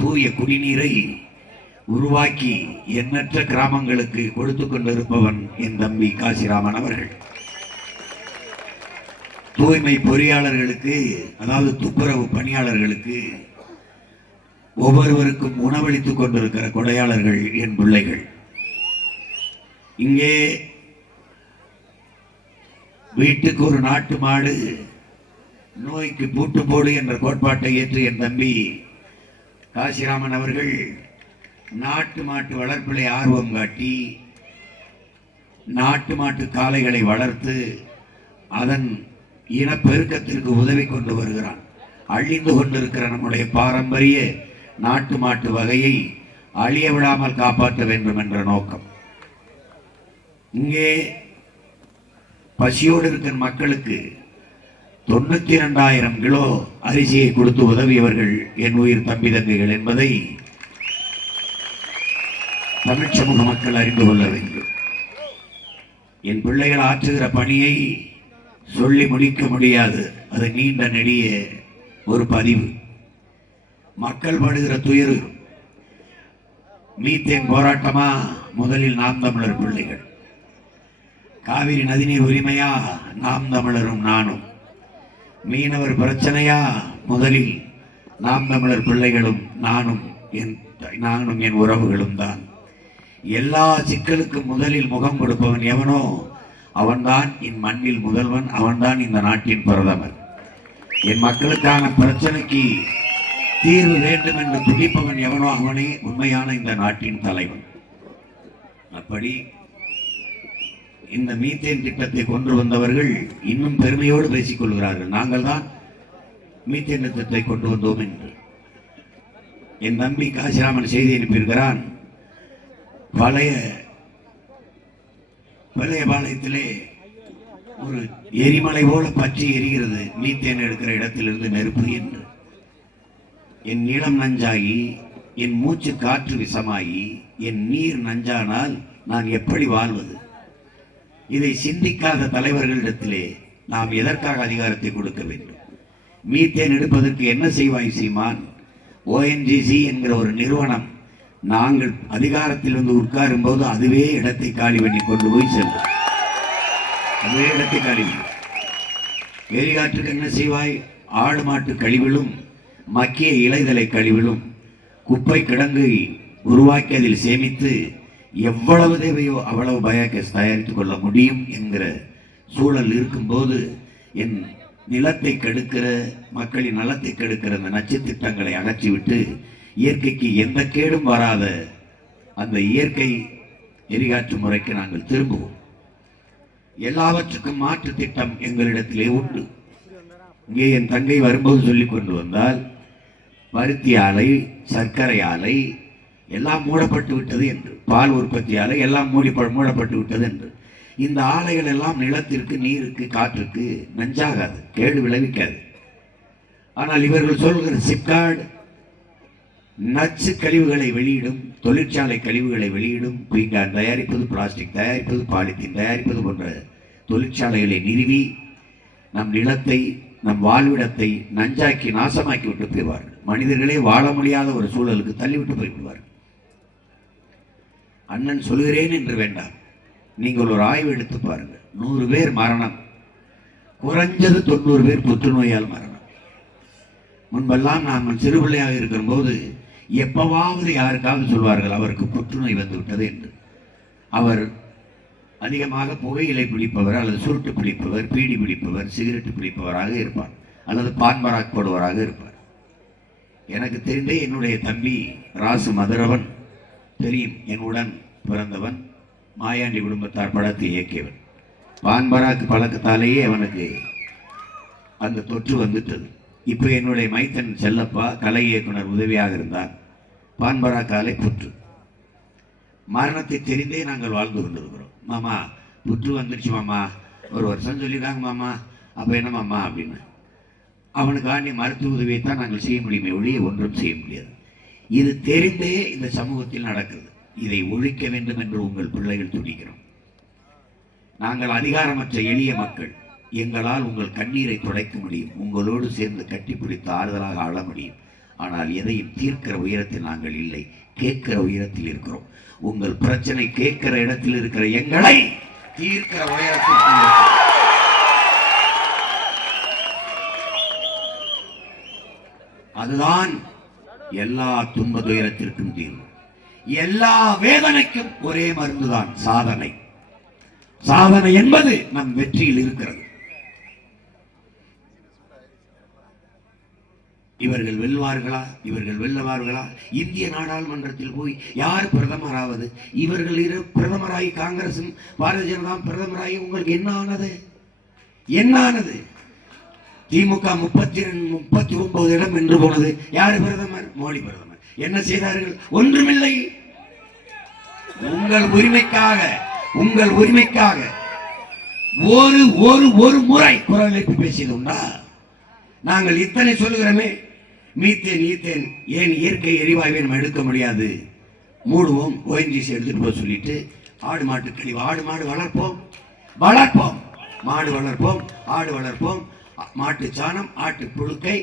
தூய குடிநீரை உருவாக்கி எண்ணற்ற கிராமங்களுக்கு கொடுத்து கொண்டிருப்பவன் என் தம்பி காசிராமன் அவர்கள். தூய்மை பொறியாளர்களுக்கு, அதாவது துப்புரவு பணியாளர்களுக்கு ஒவ்வொருவருக்கும் உணவளித்துக் கொண்டிருக்கிற கொடையாளர்கள் என் பிள்ளைகள். இங்கே வீட்டுக்கு ஒரு நாட்டு மாடு, நோய்க்கு பூட்டு போடு என்ற கோட்பாட்டை ஏற்று என் தம்பி காசிராமன் அவர்கள் நாட்டு மாட்டு வளர்ப்பிலே ஆர்வம் காட்டி நாட்டு மாட்டு காளைகளை வளர்த்து அதன் இனப்பெருக்கத்திற்கு உதவி கொண்டு வருகிறான். அழிந்து கொண்டிருக்கிற நம்முடைய பாரம்பரிய நாட்டு மாட்டு வகையை அழிய விடாமல் காப்பாற்ற வேண்டும் என்ற நோக்கம். இங்கே பசியோடு இருக்கிற மக்களுக்கு 92,000 கிலோ அரிசியை கொடுத்து உதவியவர்கள் என் உயிர் தம்பி தங்கைகள் என்பதை தமிழ் சமூக மக்கள் அறிந்து கொள்ள வேண்டும். என் பிள்ளைகள் ஆற்றுகிற பணியை சொல்லி முடிக்க முடியாது. அது நீண்ட நெடிய ஒரு பதிவு. மக்கள் படுகிற துயர் மீத்தேன் போராட்டமா, முதலில் நாம் தமிழர் பிள்ளைகள். காவிரி நதிநீர் உரிமையா, நாம் தமிழரும் நானும். மீனவர் பிரச்சனையா, முதலில் நாம் தமிழர் பிள்ளைகளும் நானும் என் உறவுகளும் தான். எல்லா சிக்கலுக்கும் முதலில் முகம் கொடுப்பவன் எவனோ அவன்தான் என் மண்ணில் முதல்வன், அவன்தான் இந்த நாட்டின் பிரதமர். என் மக்களுக்கான பிரச்சனைக்கு தீர்வு வேண்டும் என்று துடிப்பவன் எவனோ அவனே உண்மையான இந்த நாட்டின் தலைவன். அப்படி இந்த மீத்தேன் திட்டத்தை கொண்டு வந்தவர்கள் இன்னும் பெருமையோடு பேசிக் கொள்கிறார்கள், நாங்கள் தான் மீத்தேன் திட்டத்தை கொண்டு வந்தோம் என்று. என் தம்பி காசிராமன் செய்தி அனுப்பியிருக்கிறான். பழைய பாளையத்திலே ஒரு எரிமலை போல பற்றி எரிகிறது மீத்தேன் எடுக்கிற இடத்திலிருந்து நெருப்பு என்று. என் நிலம் நஞ்சாகி, என் மூச்சு காற்று விஷமாகி, என் நீர் நஞ்சானால் நான் எப்படி வாழ்வது? இதை சிந்திக்காத தலைவர்களிடத்திலே நாம் எதற்காக அதிகாரத்தை கொடுக்க வேண்டும்? மீத்தேன் எடுப்பதற்கு என்ன செய்வாய் சீமான்? ONGC என்கிற ஒரு நிறுவனம் நாங்கள் அதிகாரத்தில் வந்து உட்காரும் போது அதுவே இடத்தை காலி பண்ணி கொண்டு போய் செல்லும். அதுவே இடத்தை காலி. எரிகாற்றுக்கு என்ன செய்வாய்? ஆடு மாட்டு கழிவிலும் மக்கிய இலைதலை கழிவிலும் குப்பை கிடங்கை உருவாக்கி அதில் சேமித்து எவ்வளவு தேவையோ அவ்வளவு பயோகேஸ் தயாரித்துக் கொள்ள முடியும் என்கிற சூழல் இருக்கும்போது என் நிலத்தை கெடுக்கிற, மக்களின் நலத்தை கெடுக்கிற அந்த நச்சு திட்டங்களை அகற்றிவிட்டு இயற்கைக்கு எந்த கேடும் வராத அந்த இயற்கை எரிகாற்று முறைக்கு நாங்கள் திரும்புவோம். எல்லாவற்றுக்கும் மாற்று திட்டம் எங்களிடத்திலே உண்டு. இங்கே என் தங்கை வரும்போது சொல்லிக் கொண்டு வந்தால் பருத்தி ஆலை, சர்க்கரை ஆலை எல்லாம் மூடப்பட்டு விட்டது என்று, பால் உற்பத்தி ஆலை எல்லாம் மூடப்பட்டு விட்டது என்று. இந்த ஆலைகள் எல்லாம் நிலத்திற்கு, நீருக்கு, காற்றுக்கு நஞ்சாகாது, கேடு விளைவிக்காது. ஆனால் இவர்கள் சொல்கிற சிப்காட் நச்சு கழிவுகளை வெளியிடும், தொழிற்சாலை கழிவுகளை வெளியிடும், பீங்கான் தயாரிப்பது, பிளாஸ்டிக் தயாரிப்பது, பாலித்தீன் தயாரிப்பது போன்ற தொழிற்சாலைகளை நிறுவி நம் நிலத்தை, நம் வாழ்விடத்தை நஞ்சாக்கி நாசமாக்கி விட்டு போய்வார்கள். மனிதர்களே வாழ முடியாத ஒரு சூழலுக்கு தள்ளிவிட்டு போய்விடுவார்கள். அண்ணன் சொல்கிறேன் என்று வேண்டாம், நீங்கள் ஒரு ஆய்வு எடுத்து பாருங்கள். 100 பேர் மரணம், குறைஞ்சது 90 பேர் புற்றுநோயால் மரணம். முன்பெல்லாம் நாங்கள் சிறுபிள்ளையாக இருக்கிற போது எப்பவாவது யாருக்காவது சொல்வார்கள் அவருக்கு புற்றுநோய் வந்து விட்டது என்று. அவர் அதிகமாக புகையிலை பிடிப்பவர் அல்லது சுருட்டு பிடிப்பவர், பீடி பிடிப்பவர், சிகரெட்டு பிடிப்பவராக இருப்பார், அல்லது பான்பராக் போடுவராக இருப்பார். எனக்கு தெரிந்தே என்னுடைய தம்பி ராசு மதுரவன் தெரியும், என்னுடன் பிறந்தவன், மாயாண்டி குடும்பத்தார் படத்தை இயக்கியவன். பான்பராக்கு பழக்கத்தாலேயே அவனுக்கு அந்த தொற்று வந்துட்டது. இப்போ என்னுடைய மைத்தன் செல்லப்பா கலை இயக்குனர் உதவியாக இருந்தார். பான்பராக்காலை புற்று, மரணத்தை தெரிந்தே நாங்கள் வாழ்ந்து கொண்டிருக்கிறோம். மாமா புற்று வந்துருச்சு மாமா, ஒரு வருஷம் சொல்லியிருக்காங்க மாமா, அப்போ என்ன மாமா அப்படின்னு. அவனுக்காண்டி மருத்துவ உதவியை தான் நாங்கள் செய்ய முடியுமே ஒழிய ஒன்றும் செய்ய முடியாது. இது தெரிந்தே இந்த சமூகத்தில் நடக்கிறது. இதை ஒழிக்க வேண்டும் என்று உங்கள் பிள்ளைகள் துடிக்கிறோம். நாங்கள் அதிகாரமற்ற எளிய மக்கள், எங்களால் உங்கள் கண்ணீரை துடைக்க முடியும், உங்களோடு சேர்ந்து கட்டிப்பிடித்து ஆறுதலாக ஆள முடியும். ஆனால் எதையும் தீர்க்கிற உயரத்தில் நாங்கள் இல்லை, கேட்கிற உயரத்தில் இருக்கிறோம். உங்கள் பிரச்சனை கேட்கிற இடத்தில் இருக்கிற எங்களை தீர்க்கிற உயரத்தில். அதுதான் எல்லா துன்ப துயரத்திற்கும் தீர்வு. எல்லா வேதனைக்கும் ஒரே மருந்துதான் சாதனை. சாதனை என்பது நம் வெற்றியில் இருக்கிறது. இவர்கள் வெல்வார்களா, இவர்கள் வெல்லவார்களா? இந்திய நாடாளுமன்றத்தில் போய் யார் பிரதமராவது? இவர்கள் பிரதமராகி, காங்கிரசும் பாரதிய ஜனதா பிரதமராகி உங்களுக்கு என்ன ஆனது? என்ன ஆனது? திமுக 39 இடம் என்று போனது. யார் பிரதமர்? மோடி பிரதமர். என்ன செய்தார்கள்? ஒன்றுமில்லை. உங்கள் உரிமைக்காக, உங்கள் உரிமைக்காக ஒரு ஒரு ஒரு முறை குரல் எழுப்பி பேசியது உண்டா? நாங்கள் இத்தனை சொல்லுகிறோமே, மீத்தேன் ஈத்தேன் ஏன் இயற்கை எரிவாயுவை நம்ம எடுக்க முடியாது, மூடுவோம், ஓஎன்ஜிசி எடுத்துட்டு போக சொல்லிட்டு ஆடு மாட்டு கழிவு, ஆடு மாடு வளர்ப்போம், வளர்ப்போம், மாடு வளர்ப்போம், ஆடு வளர்ப்போம், மாட்டு சாணம், ஆட்டு புழுக்கை,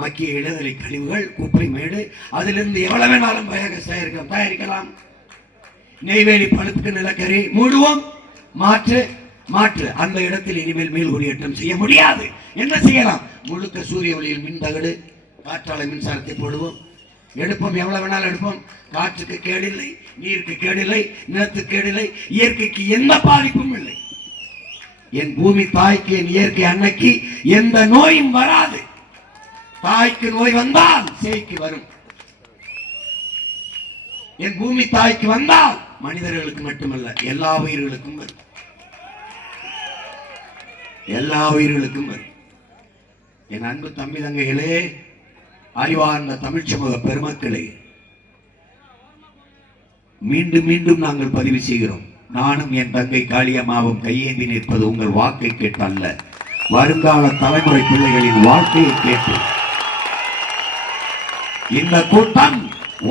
மக்கிய இளதலை கழிவுகள், குப்பை மேடு, அதிலிருந்து எவ்வளவு வேணாலும் தயாரிக்கலாம். நெய்வேலி பழுப்புக்கு நிலக்கரி மூடுவோம், மாற்று மாற்று. அந்த இடத்தில் இனிமேல் மேல் குடியேற்றம் செய்ய முடியாது. என்ன செய்யலாம்? முழுக்க சூரிய ஒளியில் மின் தகடு, காற்றாலை மின்சாரத்தை போடுவோம், எடுப்போம், எவ்வளவு வேணாலும் எடுப்போம். காற்றுக்கு கேடில்லை, நீருக்கு கேடில்லை, நிலத்துக்கு கேடில்லை, இயற்கைக்கு எந்த பாதிப்பும் இல்லை. என் பூமி தாய்க்கு, என் இயற்கை அன்னைக்கு எந்த நோயும் வராது. தாய்க்கு நோய் வந்தால் சேய்க்கு வரும். என் பூமி தாய்க்கு வந்தால் மனிதர்களுக்கு மட்டுமல்ல, எல்லா உயிர்களுக்கும் வரும், எல்லா உயிர்களுக்கும் வரும். என் அன்பு தம்பி தங்கைகளே, அறிவார்ந்த தமிழ் சமூக பெருமக்களே, மீண்டும் மீண்டும் நாங்கள் பதிவு செய்கிறோம். நானும் என் தங்கை காளியம்மாவும் கையேந்தி நிற்பது உங்கள் வாக்கை கேட்டல்ல, வருங்கால தலைமுறை பிள்ளைகளின் வாழ்க்கையை கேட்டு. இந்த கூட்டம்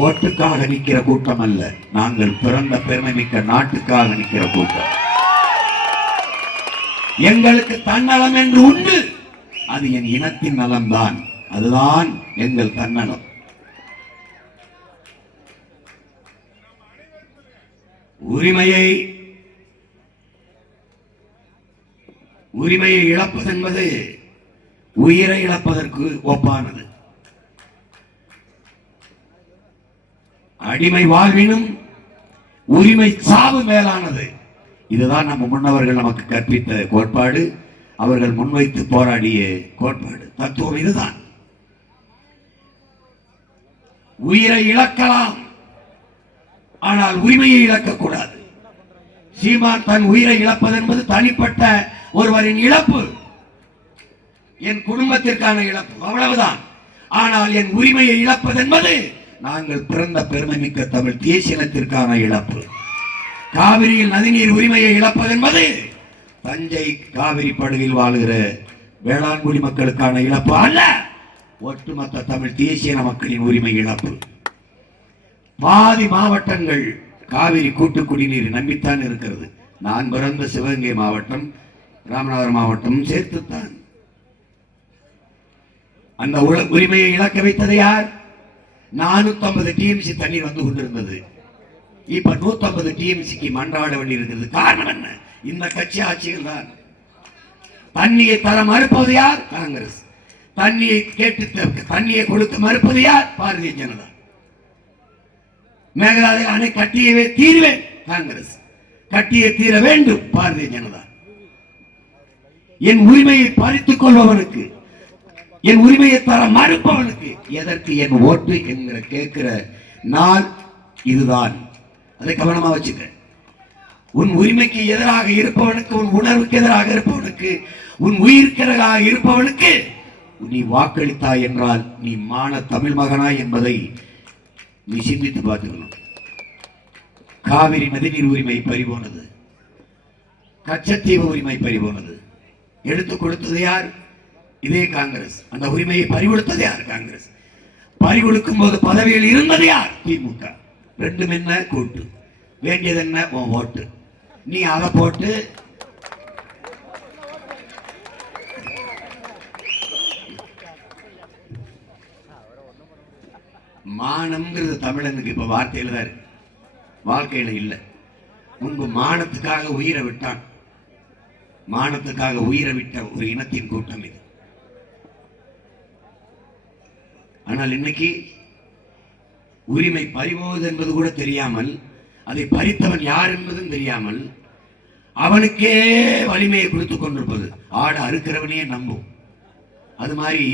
ஓட்டுக்காக நிற்கிற கூட்டம் அல்ல, நாங்கள் பிறந்த பெருமை மிக்க நாட்டுக்காக நிற்கிற கூட்டம். எங்களுக்கு தன்னலம் என்று உண்டு, அது என் இனத்தின் நலம்தான், அதுதான் எங்கள் தன்னலம். உரிமையை இழப்பது என்பது உயிரை இழப்பதற்கு ஒப்பானது. அடிமை வாழ்வினும் உரிமை சாவு மேலானது. இதுதான் நம்ம முன்னவர்கள் நமக்கு கற்பித்த கோட்பாடு, அவர்கள் முன்வைத்து போராடிய கோட்பாடு, தத்துவம் இதுதான். உயிரை இழக்கலாம், ஆனால் உரிமையை இழக்கக்கூடாது. சீமான் தன் உயிரை இழப்பது என்பது தனிப்பட்ட ஒருவரின் இழப்பு, என் குடும்பத்திற்கான இழப்பு, அவ்வளவுதான். ஆனால் என் உரிமையை இழப்பது என்பது நாங்கள் பிறந்த பெருமை மிக்க தமிழ் தேசியத்திற்கான இழப்பு. காவிரியில் நதிநீர் உரிமையை இழப்பது என்பது தஞ்சை காவிரி படுகையில் வாழ்கிற வேளாண்குடி மக்களுக்கான இழப்பு அல்ல, ஒட்டுமொத்த தமிழ் தேசிய மக்களின் உரிமை இழப்பு. பாதி மாவட்டங்கள் காவிரி கூட்டு குடிநீர் நம்பித்தான் இருக்கிறது. நான் பிறந்த சிவகங்கை மாவட்டம், ராமநாதபுரம் மாவட்டம் சேர்த்துத்தான். அந்த உரிமையை இழக்க வைத்தது யார்? 450 டிஎம்சி தண்ணீர் வந்து கொண்டிருந்தது, இப்ப 150 டிஎம்சிக்கு மன்றாட வேண்டி இருக்கிறது. காரணம் என்ன? இந்த கட்சி ஆட்சிகள் தான். தண்ணியை தர மறுப்பது யார்? காங்கிரஸ். தண்ணியை கேட்டு தண்ணியை கொடுக்க மறுப்பது யார்? பாரதிய ஜனதா. மேகதாது அணை கட்டியவே தீர்வேன், காங்கிரஸ். கட்டியே தீர வேண்டும், பாரதிய ஜனதா. என் உரிமையை பறித்துக் கொள்பவனுக்கு, என் உரிமையை தர மறுப்பவனுக்கு எதற்கு என் ஓட்டு என்கிற கேட்கிற நாள் இதுதான். அதை கவனமா வச்சுக்க. உன் உரிமைக்கு எதிராக இருப்பவனுக்கு, உன் உணர்வுக்கு எதிராக இருப்பவனுக்கு, உன் உயிருக்கு எதிராக இருப்பவனுக்கு நீ வாக்களித்தாய் என்றால் நீ மான தமிழ் மகனாய் என்பதை நீ சிந்தித்து பார்த்துக்கணும். காவிரி நதிநீர் உரிமை பறிபோனது, கச்சத்தீவு உரிமை பறிபோனது. எடுத்துக் கொடுத்தது யார்? இதே காங்கிரஸ். அந்த உரிமையை பறிகொடுத்தது யார்? காங்கிரஸ். பறிகொடுக்கும் போது பதவியில் இருந்தது யார்? திமுக. ரெண்டும் என்ன? கூட்டு. வேண்டியது என்ன? உன் ஓட்டு. நீ அதை போட்டு மானம்ங்கிறது தமிழனுக்கு இப்ப வார்த்தையில தான் இருக்கு, வாழ்க்கையில இல்லை. முன்பு மானத்துக்காக உயிரை விட்டான், மானத்துக்காக உயிரை விட்ட ஒரு இனத்தின் கூட்டம் இது. ஆனால் இன்னைக்கு உரிமை பறிபோவது என்பது கூட தெரியாமல், அதை பறித்தவன் யார் என்பதும் தெரியாமல் அவனுக்கே வலிமையை கொடுத்துக் கொண்டிருப்பது. ஆடு அறுக்கிறவனே நம்பும். அது மாதிரி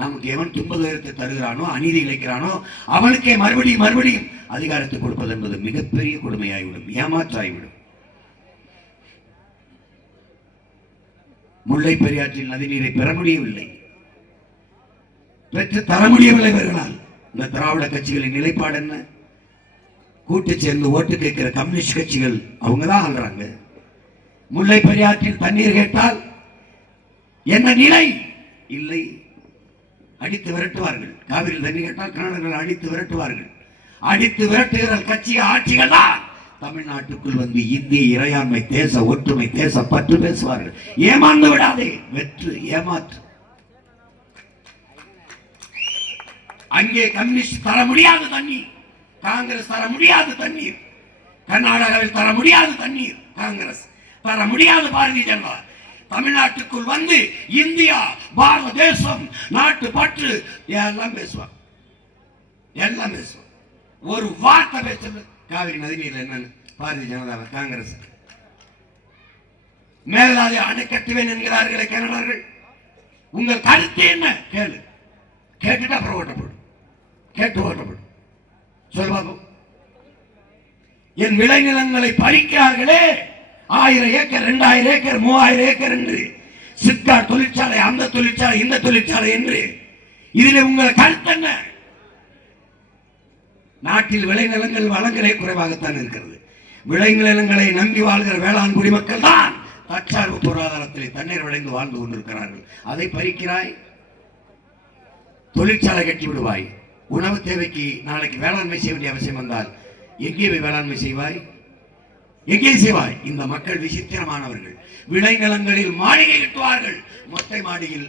நமக்கு எவன் துன்பதுயரத்தை தருகிறானோ, அநீதி இழைக்கிறானோ, அவனுக்கே மறுபடியும் மறுபடியும் அதிகாரத்தை கொடுப்பது என்பது மிகப்பெரிய கொடுமையாகிவிடும், ஏமாற்றாகிவிடும். முல்லை பெரியாற்றில் நதிநீரை பெற முடியவில்லை, பெற்று தர முடியவில்லை. இவர்களால் இந்த திராவிட கட்சிகளின் நிலைப்பாடு என்ன? கூட்டு சேர்ந்து ஓட்டு கேட்கிற கம்யூனிஸ்ட் கட்சிகள் அவங்க தான் ஆள்றாங்க. முல்லை பெரியாற்றில் தண்ணீர் கேட்டால் என்ன நிலை? இல்லை, அடித்து விரட்டுவார்கள். காவிரியில் தண்ணீர் கேட்டால் கர்நாடகர்கள் அடித்து விரட்டுவார்கள். அடித்து விரட்டுகிற கட்சி ஆட்சிகள் தான் தமிழ்நாட்டுக்குள் வந்து இந்திய இறையாண்மை, தேச ஒற்றுமை, தேச பற்று பேசுவார்கள். ஏமாந்து விடாதே, வெற்று ஏமாற்று. அங்கே கம்யூனிஸ்ட் தர முடியாது தண்ணீர், காங்கிரஸ் தர முடியாது தண்ணீர், கர்நாடகாவில் தர முடியாது தண்ணீர், காங்கிரஸ் தர முடியாது பாரதிய ஜனதா. தமிழ்நாட்டுக்குள் வந்து இந்தியா, பாரத தேசம், நாட்டு பற்று எல்லாம் பேசுவாங்க, எல்லாம் பேசுவாங்க. ஒரு வார்த்தை பேசல காவிரி நதிநீர் என்னன்னு பாரதிய ஜனதா, காங்கிரஸ். மேலாதி அணை கட்டுவேன் என்கிறார்களே கன்னடர்கள், உங்கள் கருத்து என்ன? கேளு, கேட்டுட்டு அப்புறம் ஓட்டப்படும், கேட்டு ஓட்டப்படும். சொல் பாப்போம். என் விளைநிலங்களை பறிக்கிறார்களே, 1000 ஏக்கர், 2000 ஏக்கர், 3000 ஏக்கர் என்று, சிப்காட் தொழிற்சாலை, அந்த தொழிற்சாலை, இந்த தொழிற்சாலை என்று, இதில் உங்கள் கருத்து என்ன? நாட்டில் விளைநிலங்கள் வளங்களே குறைவாகத்தான் இருக்கிறது. விளைநிலங்களை நம்பி வாழ்கிற வேளாண் குடிமக்கள் தான் தற்சார்பு பொருளாதாரத்தில் தண்ணீர் விளைந்து வாழ்ந்து கொண்டிருக்கிறார்கள். அதை பறிக்கிறாய், தொழிற்சாலை கட்டி விடுவாய். உணவு தேவைக்கு நாளைக்கு வேளாண்மை செய்ய வேண்டிய அவசியம் வந்தால் எங்கே போய் வேளாண்மை செய்வாய்? எங்கே செய்வாய்? இந்த மக்கள் விசித்திரமானவர்கள். விளைநிலங்களில் மாளிகை கட்டுவார்கள், மொட்டை மாடியில்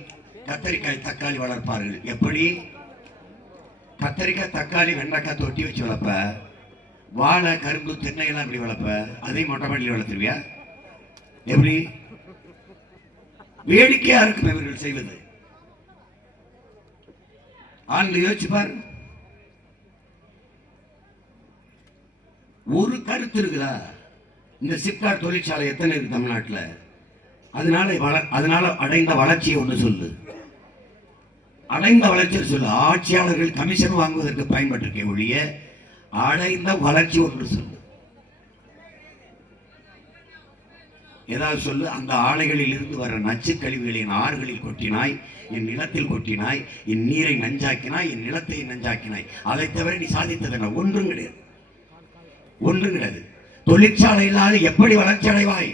கத்தரிக்காய், தக்காளி வளர்ப்பார்கள். எப்படி? கத்தரிக்காய், தக்காளி, வெண்டைக்காய் தொட்டி வச்சு வளர்ப்ப, வாழை, கரும்பு, தென்னை எல்லாம் எப்படி வளர்ப்ப? அதையும் மொட்டை மாடியில் வளர்த்துருவியா? எப்படி? வேடிக்கையா இருக்கும் இவர்கள் செய்வது. ஆண்கள் யோசிச்சு பாரு. ஒரு கருத்து இருக்குதா? இந்த சிப்காட் தொழிற்சாலை எத்தனை இருக்கு தமிழ்நாட்டில்? அதனால அடைந்த வளர்ச்சியை ஒன்று சொல்லு, அடைந்த வளர்ச்சியை சொல்லு. ஆட்சியாளர்கள் கமிஷன் வாங்குவதற்கு பயன்பட்டிருக்கே ஒழிய அடைந்த வளர்ச்சி ஒன்று சொல்லு. ஏதாவது சொல்லு. அந்த ஆலைகளில் இருந்து வர நச்சு கழிவுகளை என் ஆறுகளில் கொட்டினாய், என் நிலத்தில் கொட்டினாய், என் நீரை நஞ்சாக்கினாய், என் நிலத்தை நஞ்சாக்கினாய். அதை தவிர நீ சாதித்தது என்ன? ஒன்றும் கிடையாது, ஒன்றும் கிடையாது. தொழிற்சாலை இல்லாத எப்படி வளர்ச்சி அடைவாய்?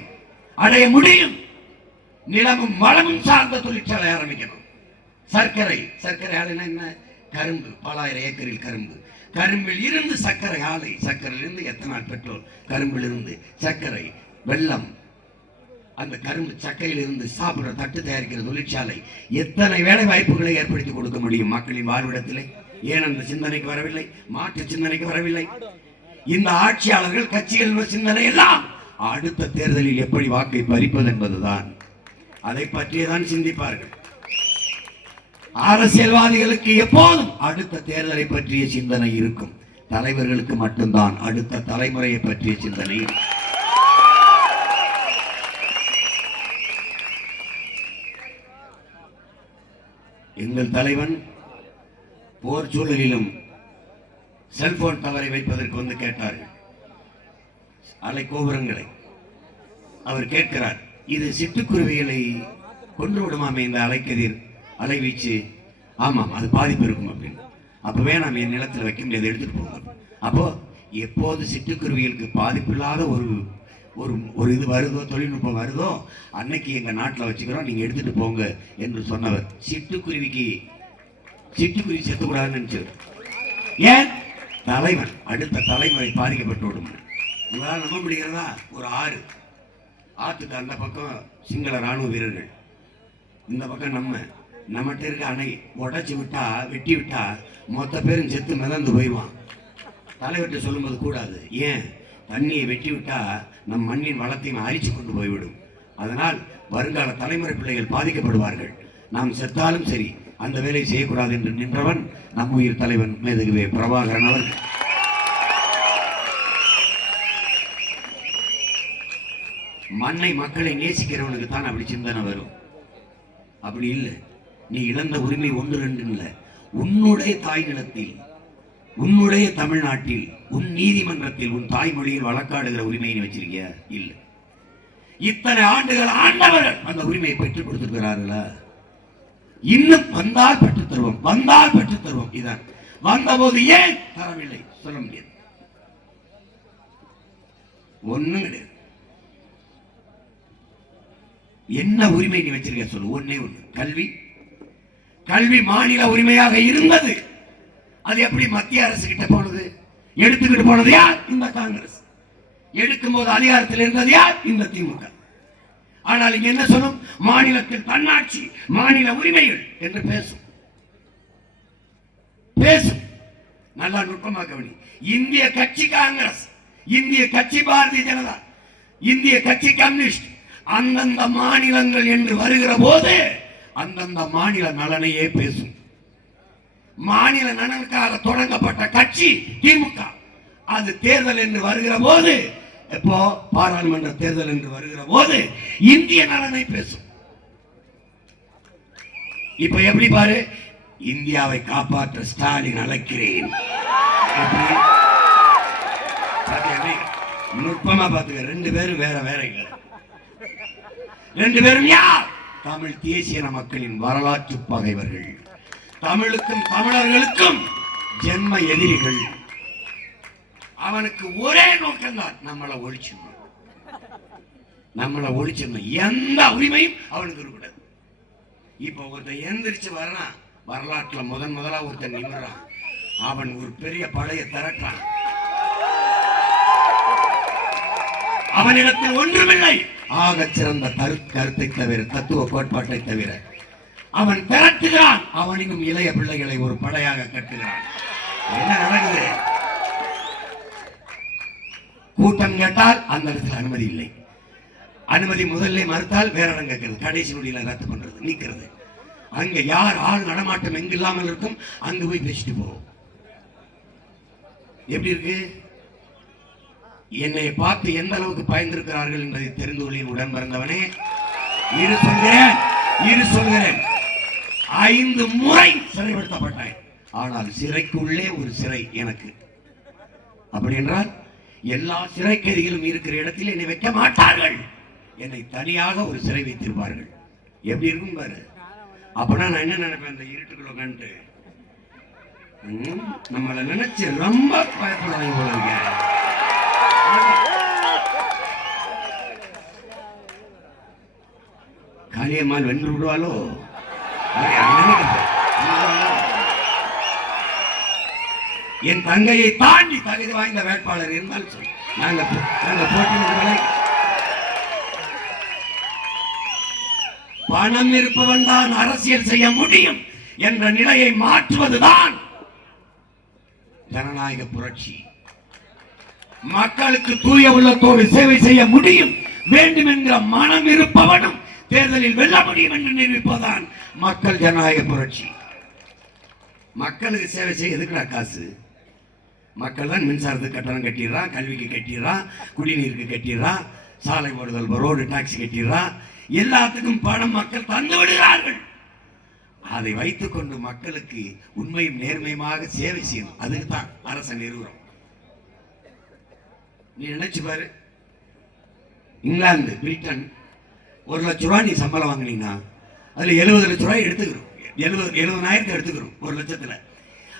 அடைய முடியும். நிலமும் வளமும் சார்ந்த தொழிற்சாலை ஆரம்பிக்கணும். சர்க்கரை, சர்க்கரை ஆலைனா என்ன? கரும்பு, பல ஆயிரம் ஏக்கரில் கரும்பு, கரும்பில் இருந்து சர்க்கரை ஆலை, சர்க்கரையில் இருந்து எத்தனால் பெட்ரோல், கரும்பில் இருந்து சர்க்கரை, வெல்லம், அந்த கரும்பு சக்கையில் இருந்து சாப்பிடுற தட்டு தயாரிக்கிற தொழிற்சாலை. எத்தனை வேலை வாய்ப்புகளை ஏற்படுத்தி கொடுக்க முடியும் மக்களின் வாழ்விடத்திலே? ஏன் அந்த சிந்தனைக்கு வரவில்லை? மாற்று சிந்தனைக்கு வரவில்லை. இந்த ஆட்சியாளர்கள், கட்சிகள் சிந்தனை எல்லாம் அடுத்த தேர்தலில் எப்படி வாக்கை பறிப்பது என்பதுதான். அதை பற்றியதான் சிந்திப்பார்கள். அரசியல்வாதிகளுக்கு எப்போதும் அடுத்த தேர்தலை பற்றிய சிந்தனை இருக்கும். தலைவர்களுக்கு மட்டும்தான் அடுத்த தலைமுறையை பற்றிய சிந்தனை. எங்கள் தலைவன் போர் சூழலிலும் செல்போன் டவரை வைப்பதற்கு வந்து கேட்டார்கள், அலை கோபுரங்களை. அவர் கேட்கிறார், இது சிட்டுக்குருவிகளை கொன்று விடுமாமே இந்த அலைக்கதிர், அலைவீச்சு? ஆமாம், அது பாதிப்பு இருக்கும் அப்படின்னு. அப்போ வேணாம், என் நிலத்தில் வைக்க முடியாது, எடுத்துட்டு போங்க. அப்போ எப்போது சிட்டுக்குருவிகளுக்கு பாதிப்பில்லாத ஒரு இது வருதோ, தொழில்நுட்பம் வருதோ, அன்னைக்கு எங்க நாட்டில் வச்சுக்கிறோம், நீங்க எடுத்துட்டு போங்க என்று சொன்னவர். சிட்டுக்குருவி செத்துக்கூடாதுன்னு நினைச்சவர். ஏன்? தலைவன் அடுத்த தலைமுறை பாதிக்கப்பட்டு விடும். உங்களால் நம்ப முடிகிறதா? ஒரு ஆறு, ஆத்துக்கு அந்த பக்கம் சிங்கள ராணுவ வீரர்கள், இந்த பக்கம் நம்ம நம்மகிட்ட இருக்க அணை உடைச்சு விட்டா வெட்டி விட்டா மொத்த பேரும் செத்து மிதந்து போயிடுவான். தலைவர்கிட்ட சொல்லும்போது கூடாது, ஏன் தண்ணியை வெட்டி விட்டா நம் மண்ணின் வளத்தையும் அரிச்சு கொண்டு போய்விடும். அதனால் வருங்கால தலைமுறை பிள்ளைகள் பாதிக்கப்படுவார்கள். நாம் செத்தாலும் சரி அந்த வேலையை செய்யக்கூடாது என்று நின்றவன் நம் உயிர் தலைவன் மேதகுவே பிரபாகரன் அவர்கள். மண்ணை மக்களை நேசிக்கிறவனுக்கு தான் அப்படி சிந்தனை வரும். அப்படி இல்லை, நீ இழந்த உரிமை ஒன்று ரெண்டு இல்லை, உன்னுடைய தாய் நிலத்தில், உன்னுடைய தமிழ்நாட்டில், உன் நீதிமன்றத்தில், உன் தாய்மொழியில் வழக்காடுகிற உரிமையை வச்சிருக்கிய இல்லை. இத்தனை ஆண்டுகள் ஆண்டவர்கள் அந்த உரிமையை பெற்றுக் கொடுத்திருக்கிறார்களா? இன்னும் வந்தால் பெற்றுத் தருவோம், வந்தால் பெற்றுத் தருவோம். இதான் வந்தபோது ஏன் தரவில்லை சொல்ல முடியாது. ஒண்ணும் கிடையாது. என்ன உரிமை நீ வச்சிருக்க சொல்லு. ஒன்னே ஒண்ணு, கல்வி. கல்வி மாநில உரிமையாக இருந்தது. அது எப்படி மத்திய அரசு கிட்ட போனது? எடுத்துக்கிட்டு போனது யார்? இந்த காங்கிரஸ். எடுக்கும் போது அதிகாரத்தில் இருந்தது யார்? இந்த திமுக. ஆனால் இங்க என்ன சொல்லும்? மாநிலத்தில் தன்னாட்சி, மாநில உரிமைகள் என்று பேசும். பேசும். நல்லா நுட்பமாக கவனி. இந்திய கட்சி காங்கிரஸ், இந்திய கட்சி பாரதிய ஜனதா, இந்திய கட்சி கம்யூனிஸ்ட் அந்தந்த மாநிலங்கள் என்று வருகிற போது அந்தந்த மாநில நலனையே பேசும். மாநில நலனுக்காக தொடங்கப்பட்ட கட்சி திமுக. அது தேர்தல் என்று வருகிற போது, இப்போ பாராளுமன்ற தேர்தல் என்று வருகிற போது இந்திய நலனை பேசும். இப்ப எப்படி பாரு, இந்தியாவை காப்பாற்ற ஸ்டாலின் அழைக்கிறேன். நுட்பமா பாத்துக்க. ரெண்டு பேரும் வேற வேற இல்லை. ரெண்டு பேரும் யார்? தமிழ் தேசிய மக்களின் வரலாற்று பகைவர்கள், தமிழுக்கும் தமிழர்களுக்கும் ஜென்ம எதிரிகள். அவனுக்கு ஒரே நோக்கம்தான், நம்மளை ஒழிச்சிடணும், நம்மளை ஒழிச்சிடணும். எந்த உரிமையும் அவனுக்கு இருக்கக்கூடாது. இப்ப ஒருத்தன் எந்திரிச்சு வர்றான், வரலாற்றுல முதலா ஒருத்தன் நிமிர்றான், அவன் ஒரு பெரிய படையை திரட்டான். அவனிடத்தில் ஒன்றுமில்லை, ஆக சிறந்த கருத்தை தவிர, தத்துவ கோட்பாட்டை தவிர. அவன் திரட்டுகிறான், அவனினும் இளைய பிள்ளைகளை ஒரு படையாக கட்டுகிறான். என்ன நடக்குது? கூட்டம் கேட்டால் அந்த இடத்துல அனுமதி இல்லை. அனுமதி முதல்ல மறுத்தால் வேற இடம் கேட்கிறது, கடைசி நொடியில ரத்து பண்றது, நீக்கிறது. அங்க யார் ஆள் நடமாட்டம் எங்கு இல்லாமல் இருக்கும் அங்கு போய் பேசிட்டு போவோம். எப்படி இருக்கு? என்னை பார்த்து எந்த அளவுக்கு பயந்திருக்கிறார்கள் என்பதை தெரிந்து கொள்ளின் உடன் பிறந்தவனே. இரு சொல்கிறேன் 5 முறை சிறைப்படுத்தப்பட்டேன். ஆனால் சிறைக்குள்ளே ஒரு சிறை எனக்கு. அப்படி என்றால் எல்லா சிறை கைதிகளும் இருக்கிற இடத்தில் என்னை வைக்க மாட்டார்கள். என்னை தனியாக ஒரு சிறை வைத்திருப்பார்கள். எப்படி இருக்கும் பாரு. அப்பனா நான் என்ன நினைப்பேன், இந்த இருட்டுக்குள்ள உட்காந்து நம்மளை நினைச்சு ரொம்ப பயப்படுவாங்க போல இருக்க. காளியம்மாள் வென்று விடுவாளோ? என் தங்கையை தாண்டி தகுதி வாய்ந்த வேட்பாளர் இருந்தால் சொல்லி நாங்கள் போட்டியிடுவதை. பணம் இருப்பவன் தான் அரசியல் செய்ய முடியும் என்ற நிலையை மாற்றுவதுதான் ஜனநாயக புரட்சி. மக்களுக்கு தூய உள்ளத்தோடு சேவை செய்ய முடியும் வேண்டும் என்கிற மனம் இருப்பவனும் தேர்தலில் வெல்ல முடியும் என்று நிரூபிப்பதுதான் மக்கள் ஜனநாயக புரட்சி. மக்களுக்கு சேவை செய்ய எதுக்குடா காசு? மக்கள் தான் மின்சாரத்துக்கு கட்டணம் கட்டிடுறான், கல்விக்கு கட்டிடுறான், குடிநீருக்கு கட்டிடுறான், சாலை போடுதல் ரோடு டாக்ஸ் கட்டிடுறான். எல்லாத்துக்கும் பணம் மக்கள் தந்து விடுகிறார்கள். அதை வைத்துக் கொண்டு மக்களுக்கு உண்மையும் நேர்மையுமாக சேவை செய்யணும். அதுக்கு தான் அரசை நிறுவனம். நீ நினைச்சு பாரு, இங்கிலாந்து, பிரிட்டன் 1 லட்ச ரூபாய் நீ சம்பளம் வாங்கினீங்கன்னா அதுல 70 லட்ச ரூபாய் எடுத்துக்கிறோம். 70,000 எடுத்துக்கிறோம் ஒரு லட்சத்துல.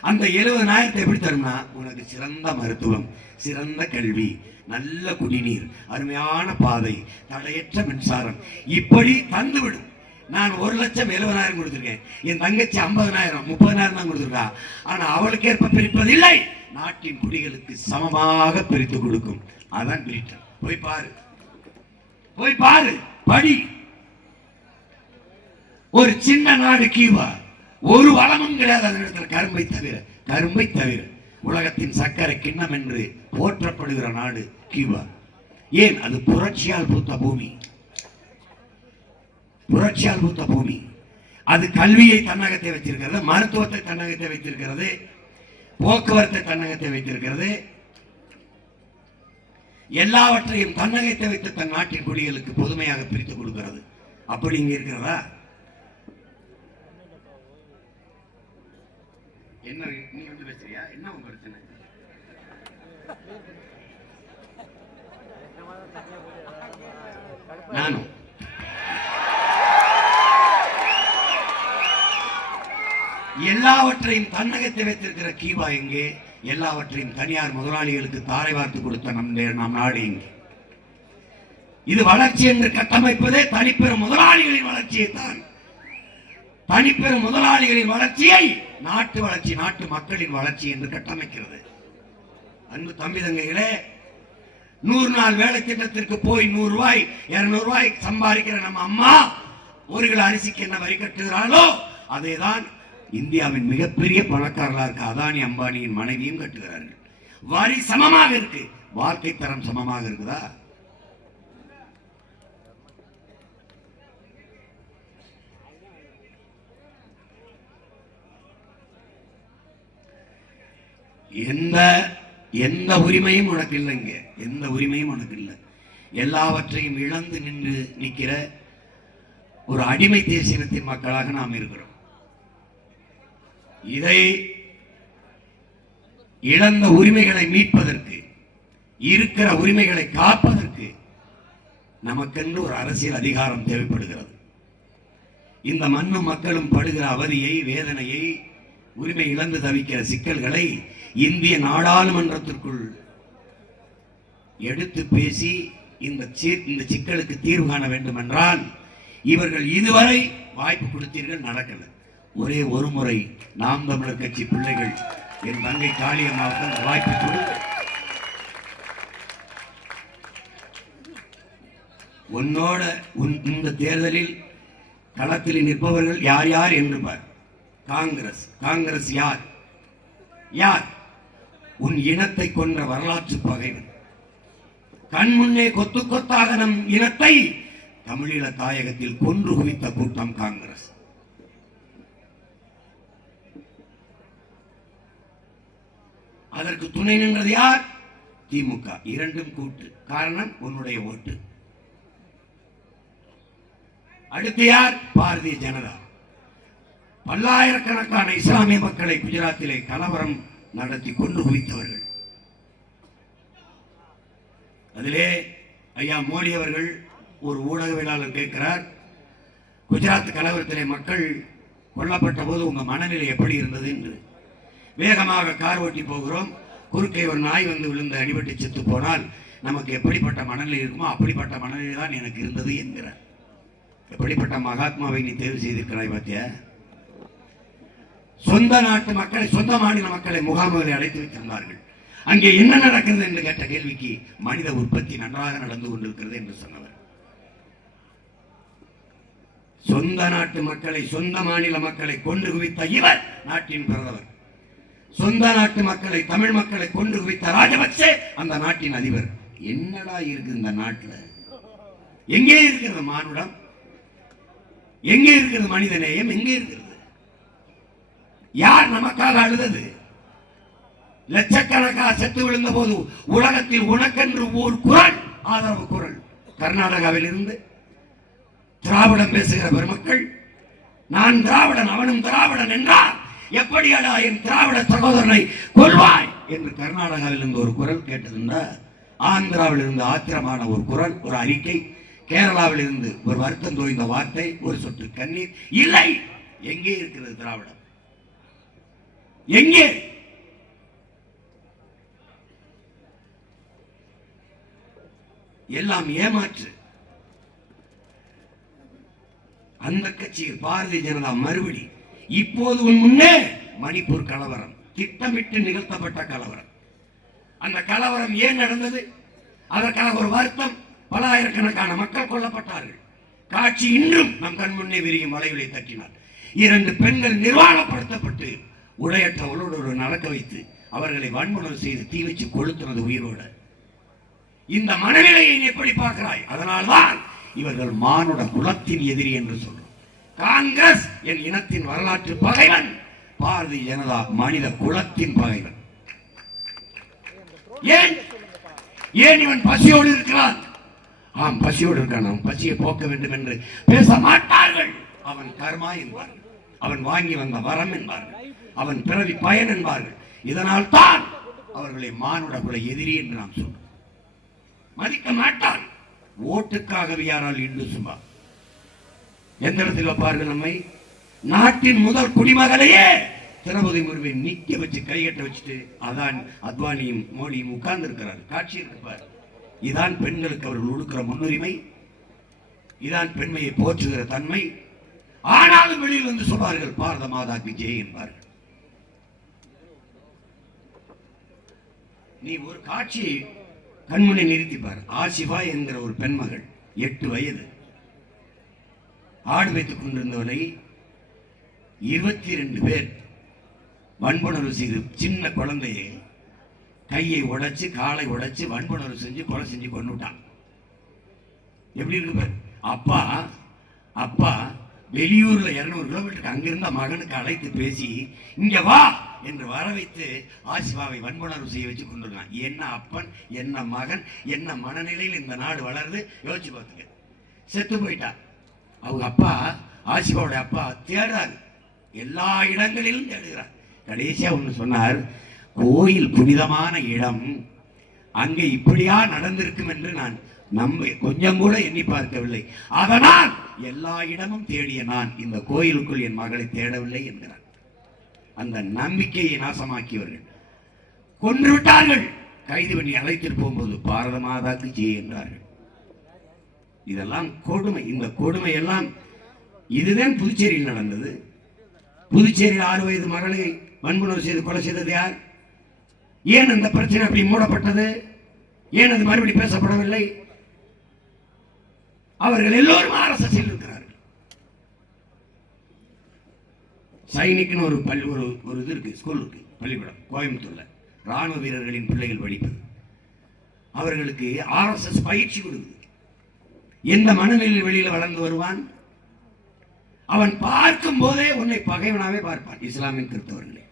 அந்த 70,000 எப்படி தரும்னா, உனக்கு சிறந்த மருத்துவம், சிறந்த கல்வி, நல்ல குடிநீர், அருமையான பாதை, தடையற்ற மின்சாரம், இப்படி தந்துவிடும். நான் 1 லட்சம் 70,000 கொடுத்திருக்கேன். என் தங்கச்சி 50,000 30,000 தான் கொடுத்திருக்கா. ஆனா அவளுக்கு ஏற்ப பிரிப்பதில்லை, நாட்டின் குடிகளுக்கு சமமாக பிரித்து கொடுக்கும். அதான் பிரிட்டன். போய் பாரு, போய் பாரு, படி. ஒரு சின்ன நாடு கியூபா, ஒரு வளமும் கிடையாது அதனிடத்தில், கரும்பை தவிர உலகத்தின் சர்க்கரை கிண்ணம் என்று போற்றப்படுகிற நாடு கியூபா. ஏன்? அது புரட்சியால் பூத்த பூமி, புரட்சியால் பூத்த பூமி. அது கல்வியை தன்னகத்தை வைத்திருக்கிறது, மருத்துவத்தை தன்னகத்தை வைத்திருக்கிறது, போக்குவரத்தை தன்னகத்தை வைத்திருக்கிறது, எல்லாவற்றையும் தன்னகத்தை வைத்து தன் நாட்டின் குடிகளுக்கு பொதுமையாக பிரித்துக் கொடுக்கிறது. அப்படி இங்க இருக்கிறதா? என்ன நீ வந்து பேசுறியா? என்ன உங்க பிரச்சனை? நானும் எல்லாவற்றையும் தன்னகத்தை வைத்திருக்கிற கியூபா எங்கே? எல்லாவற்றையும் தனியார் முதலாளிகளுக்கு தாரை வார்த்து கொடுத்த நம் நாடு எங்கே? இது வளர்ச்சி என்று கட்டமைப்பதே தனிப்பெரும் முதலாளிகளின் வளர்ச்சியை தான். தனிப்பெரும் முதலாளிகளின் வளர்ச்சியை நாட்டு வளர்ச்சி, நாட்டு மக்களின் வளர்ச்சி என்று கட்டமைக்கிறது. அன்பு தம்பி தங்கைகளே, 100 நாள் வேலை திட்டத்திற்கு போய் 100 ரூபாய் 200 ரூபாய் சம்பாதிக்கிற நம்ம அம்மா ஒரு கிலோ அரிசிக்கு என்ன வரி கட்டுகிறாளோ அதேதான் இந்தியாவின் மிகப்பெரிய பணக்காரர்களா இருக்க அதானி அம்பானியின் மனைவியும் கட்டுகிறார்கள். வரி சமமாக இருக்கு, வாழ்க்கை தரம் சமமாக இருக்குதா? எந்த உரிமையும் உனக்கு இல்லைங்க, எந்த உரிமையும் உனக்கு இல்லை. எல்லாவற்றையும் இழந்து நின்று நிற்கிற ஒரு அடிமை தேசியத்தின் மக்களாக நாம் இருக்கிறோம். இதை இழந்த உரிமைகளை மீட்பதற்கு, இருக்கிற உரிமைகளை காப்பதற்கு நமக்கென்று ஒரு அரசியல் அதிகாரம் தேவைப்படுகிறது. இந்த மண்ணும் மக்களும் படுகிற அவதியை, வேதனையை, உரிமை இழந்து தவிக்கிற சிக்கல்களை இந்திய நாடாளுமன்றத்திற்குள் எடுத்து பேசி இந்த சிக்கலுக்கு தீர்வு காண வேண்டும் என்றால் இவர்கள் இதுவரை வாய்ப்பு கொடுத்தீர்கள், நடக்கல. ஒரே ஒரு முறை நாம் தமிழர் கட்சி பிள்ளைகள், என் தங்கை காளியம்மாவுக்கு வாய்ப்பு கொடுத்து உன்னோட இந்த தேர்தலில் களத்தில் நிற்பவர்கள் யார் யார் என்று பார். காங்கிரஸ் யார்? உன் இனத்தை கொன்ற வரலாற்று பகைவன். கண் முன்னே கொத்து கொத்தாக நம் இனத்தை தமிழீழ தாயகத்தில் கொன்று குவித்த கூட்டம் காங்கிரஸ். அதற்கு துணை நின்றது யார்? திமுக. இரண்டும் கூட்டு. காரணம் உன்னுடைய ஓட்டு. அடுத்து யார்? பாரதிய ஜனதா. பல்லாயிரக்கணக்கான இஸ்லாமிய மக்களை குஜராத்திலே கலவரம் நடத்தி கொண்டு குவித்தவர்கள். அதிலே ஐயா மோடி அவர்கள் ஒரு ஊடகவியலாளர் கேட்கிறார், குஜராத் கலவரத்திலே மக்கள் கொல்லப்பட்ட போது உங்க மனநிலை எப்படி இருந்தது என்று. வேகமாக கார் ஓட்டி போகிறோம், குறுக்கே ஒரு நாய் வந்து விழுந்து அடிபட்டு செத்து போனால் நமக்கு எப்படிப்பட்ட மனநிலை இருக்குமோ அப்படிப்பட்ட மனநிலை தான் எனக்கு இருந்தது என்கிறார். எப்படிப்பட்ட மகாத்மாவை நீ தேர்வு செய்திருக்கிறாய் பாத்தியா? சொந்த நாட்டு மக்களை, சொந்த மாநில மக்களை முகாம்களை அழைத்து வைத்திருந்தார்கள். அங்கே என்ன நடக்கிறது என்று கேட்ட கேள்விக்கு மனித உற்பத்தி நன்றாக நடந்து கொண்டிருக்கிறது என்று சொன்னவர். சொந்த நாட்டு மக்களை, சொந்த மாநில மக்களை கொண்டு குவித்த இவர் நாட்டின் பிறந்தவர். சொந்த நாட்டு மக்களை, தமிழ் மக்களை கொண்டு குவித்த ராஜபக்சே அந்த நாட்டின் அதிபர். என்னடா இருக்கு இந்த நாட்டில்? எங்கே இருக்கிறது மானுடம்? எங்கே இருக்கிறது மனிதநேயம்? எங்கே இருக்கிறது? யார் நமக்காக அழுதது? லட்சக்கணக்காக செத்து விழுந்த போது உலகத்தில் உனக்கென்று ஒரு குரல், ஆதரவு குரல். கர்நாடகாவில் இருந்து திராவிடம் பேசுகிற பெருமக்கள், நான் திராவிடன் அவனும் திராவிடன் என்றார், எப்படியடா என் திராவிட சகோதரனை கொள்வாய் என்று கர்நாடகாவில் இருந்து ஒரு குரல் கேட்டதுண்டா? ஆந்திராவில் இருந்து ஆத்திரமான ஒரு குரல், ஒரு அறிக்கை. கேரளாவில் இருந்து ஒரு வருத்தம் தோய்ந்த வார்த்தை, ஒரு சொட்டு கண்ணீர். இல்லை. எங்கே இருக்கிறது திராவிடம்? எங்கே? எல்லாம் ஏமாற்று. அந்த கட்சியில் பாரதிய ஜனதா மறுபடி. இப்போது உன் முன்னே மணிப்பூர் கலவரம், திட்டமிட்டு நிகழ்த்தப்பட்ட கலவரம். அந்த கலவரம் ஏன் நடந்தது? அதற்காக ஒரு வருத்தம். பல ஆயிரக்கணக்கான மக்கள் கொல்லப்பட்டார்கள். காட்சி இன்றும் நம் கண் முன்னே விரியும் வளைவுகளை தட்டினார். 2 பெண்கள் நிர்வாணப்படுத்தப்பட்டு உடையற்றவர்களோடு நடக்க வைத்து அவர்களை வன்முறை செய்து தீ வச்சு கொளுத்துனது உயிரோட. இந்த மனநிலையை எப்படி பார்க்கிறாய்? அதனால்தான் இவர்கள் மானுட குலத்தின் எதிரி என்று சொல்றோம். காங்கிரஸ் என் இனத்தின் வரலாற்று பகைவன், பாரதிய ஜனதா மனித குலத்தின் பகைவன். ஏன் ஏன் இவன் பசியோடு இருக்கிறான்? ஆம், பசியோடு இருக்கான். அவன் பசியை போக்க வேண்டும் என்று பேச மாட்டார்கள். அவன் கர்மா என்பார்கள், அவன் வாங்கி வந்த வரம் என்பார்கள், அவன் பிறவி பயன் என்பார்கள். இதனால் தான் அவர்களை மானுட குல எதிரி என்று நாம் சொல்றோம். மதிக்க மாட்டான். ஓட்டுக்காக யாரால் இந்து சும்மா எந்த இடத்தில் வைப்பார்கள்? நம்மை நாட்டின் முதல் குடிமகளையே திரௌபதி முர்மு நிக்க வச்சு கைகட்ட வச்சுட்டு அதான் அத்வானியும் மோடியும் உட்கார்ந்து இருக்கிறார். காட்சி இருப்பார். இதான் பெண்களுக்கு அவர்கள் கொடுக்கிற முன்னுரிமை, இதான் பெண்மையை போற்றுகிற தன்மை. ஆனாலும் வெளியில் வந்து சொல்வார்கள் பாரத மாதாக்கு ஜெய் என்பார்கள். நீ ஒரு காட்சியை கண்முனை நிறுத்திப்பார். ஆசிபா என்கிற ஒரு பெண்மகள் 8 வயது ஆடு வைத்துக் கொண்டிருந்தவரை 22 பேர் வன்புணர்வு செய்து சின்ன குழந்தையை கையை உடைச்சு காலை உடைச்சு வன்புணர்வு செஞ்சு கொலை செஞ்சு கொண்டுட்டான். எப்படி இருக்கு? அப்பா அப்பா வெளியூர்ல 200 கிலோமீட்டருக்கு அங்கிருந்த மகனுக்கு அழைத்து பேசி இங்க வா என்று வர வைத்து ஆசிபாவை வன்புணர்வு செய்ய வச்சு கொண்டிருக்கான். என்ன அப்பன், என்ன மகன், என்ன மனநிலையில் இந்த நாடு வளருது யோசிச்சு பார்த்துக்க. செத்து போயிட்டா. அவங்க அப்பா, ஆசிபாவுடைய அப்பா தேடுறாரு, எல்லா இடங்களிலும் தேடுகிறார். கடைசியா ஒண்ணு சொன்னார், கோயில் புனிதமான இடம், அங்கே இப்படியா நடந்திருக்கும் என்று நான் கொஞ்சம் கூட எண்ணி பார்க்கவில்லை. அதனால் எல்லா இடமும் தேடிய நான் இந்த கோயிலுக்குள் என் மகளை தேடவில்லை என்கிறார். அந்த நம்பிக்கையை நாசமாக்கியவர்கள் கொன்று விட்டார்கள். கைது பண்ணி அழைத்துட்டு போகும்போது பாரத மாதாக்கு ஜெய் என்றார்கள். இதெல்லாம் கொடுமை. இந்த கொடுமை எல்லாம் இதுதான் புதுச்சேரியில் நடந்தது. புதுச்சேரியில் 6 வயது மகளை வன்புணர்வு செய்து கொலை செய்தது யார்? ஏன் அந்த பிரச்சனை அப்படி மூடப்பட்டது? ஏன் அது மறுபடி பேசப்படவில்லை? அவர்கள் எல்லோரும் RSS இருக்கிறார்கள். சைனிக்னு ஒரு இது இருக்கு, ஸ்கூல் இருக்கு, பள்ளிக்கூடம் கோயம்புத்தூர்ல. ராணுவ வீரர்களின் பிள்ளைகள் படிப்பது. அவர்களுக்கு RSS பயிற்சி கொடுக்குது. எந்த மனநிலையில் வெளியில வளர்ந்து வருவான்? அவன் பார்க்கும் போதே உன்னை பகைவனாவே பார்ப்பான். இஸ்லாமின் கிறிஸ்தவர்களே,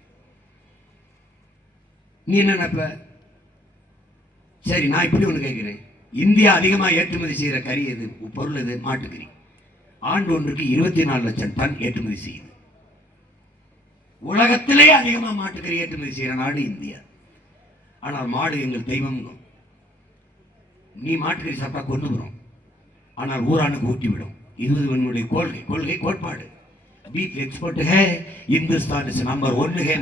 நீ என்ன நினைப்ப? சரி, நான் இப்படி ஒண்ணு கேட்கிறேன். இந்தியா அதிகமா ஏற்றுமதி செய்யற கறி எது, பொருள் எது? மாட்டுக்கறி. ஆண்டு ஒன்றுக்கு 24 லட்சம் டன் ஏற்றுமதி செய்யுது. உலகத்திலே அதிகமா மாட்டுக்கறி ஏற்றுமதி செய்யற நாடு இந்தியா. ஆனால் மாடு எங்கள் தெய்வம். நீ மாட்டுக்கறி சாப்பிட்டா கொண்டு வரும், ஆனால் ஊரானுக்கு ஊட்டி விடும். இது என்னுடைய கொள்கை கோட்பாடு. Beef export hey, Hindustan is number 1 है।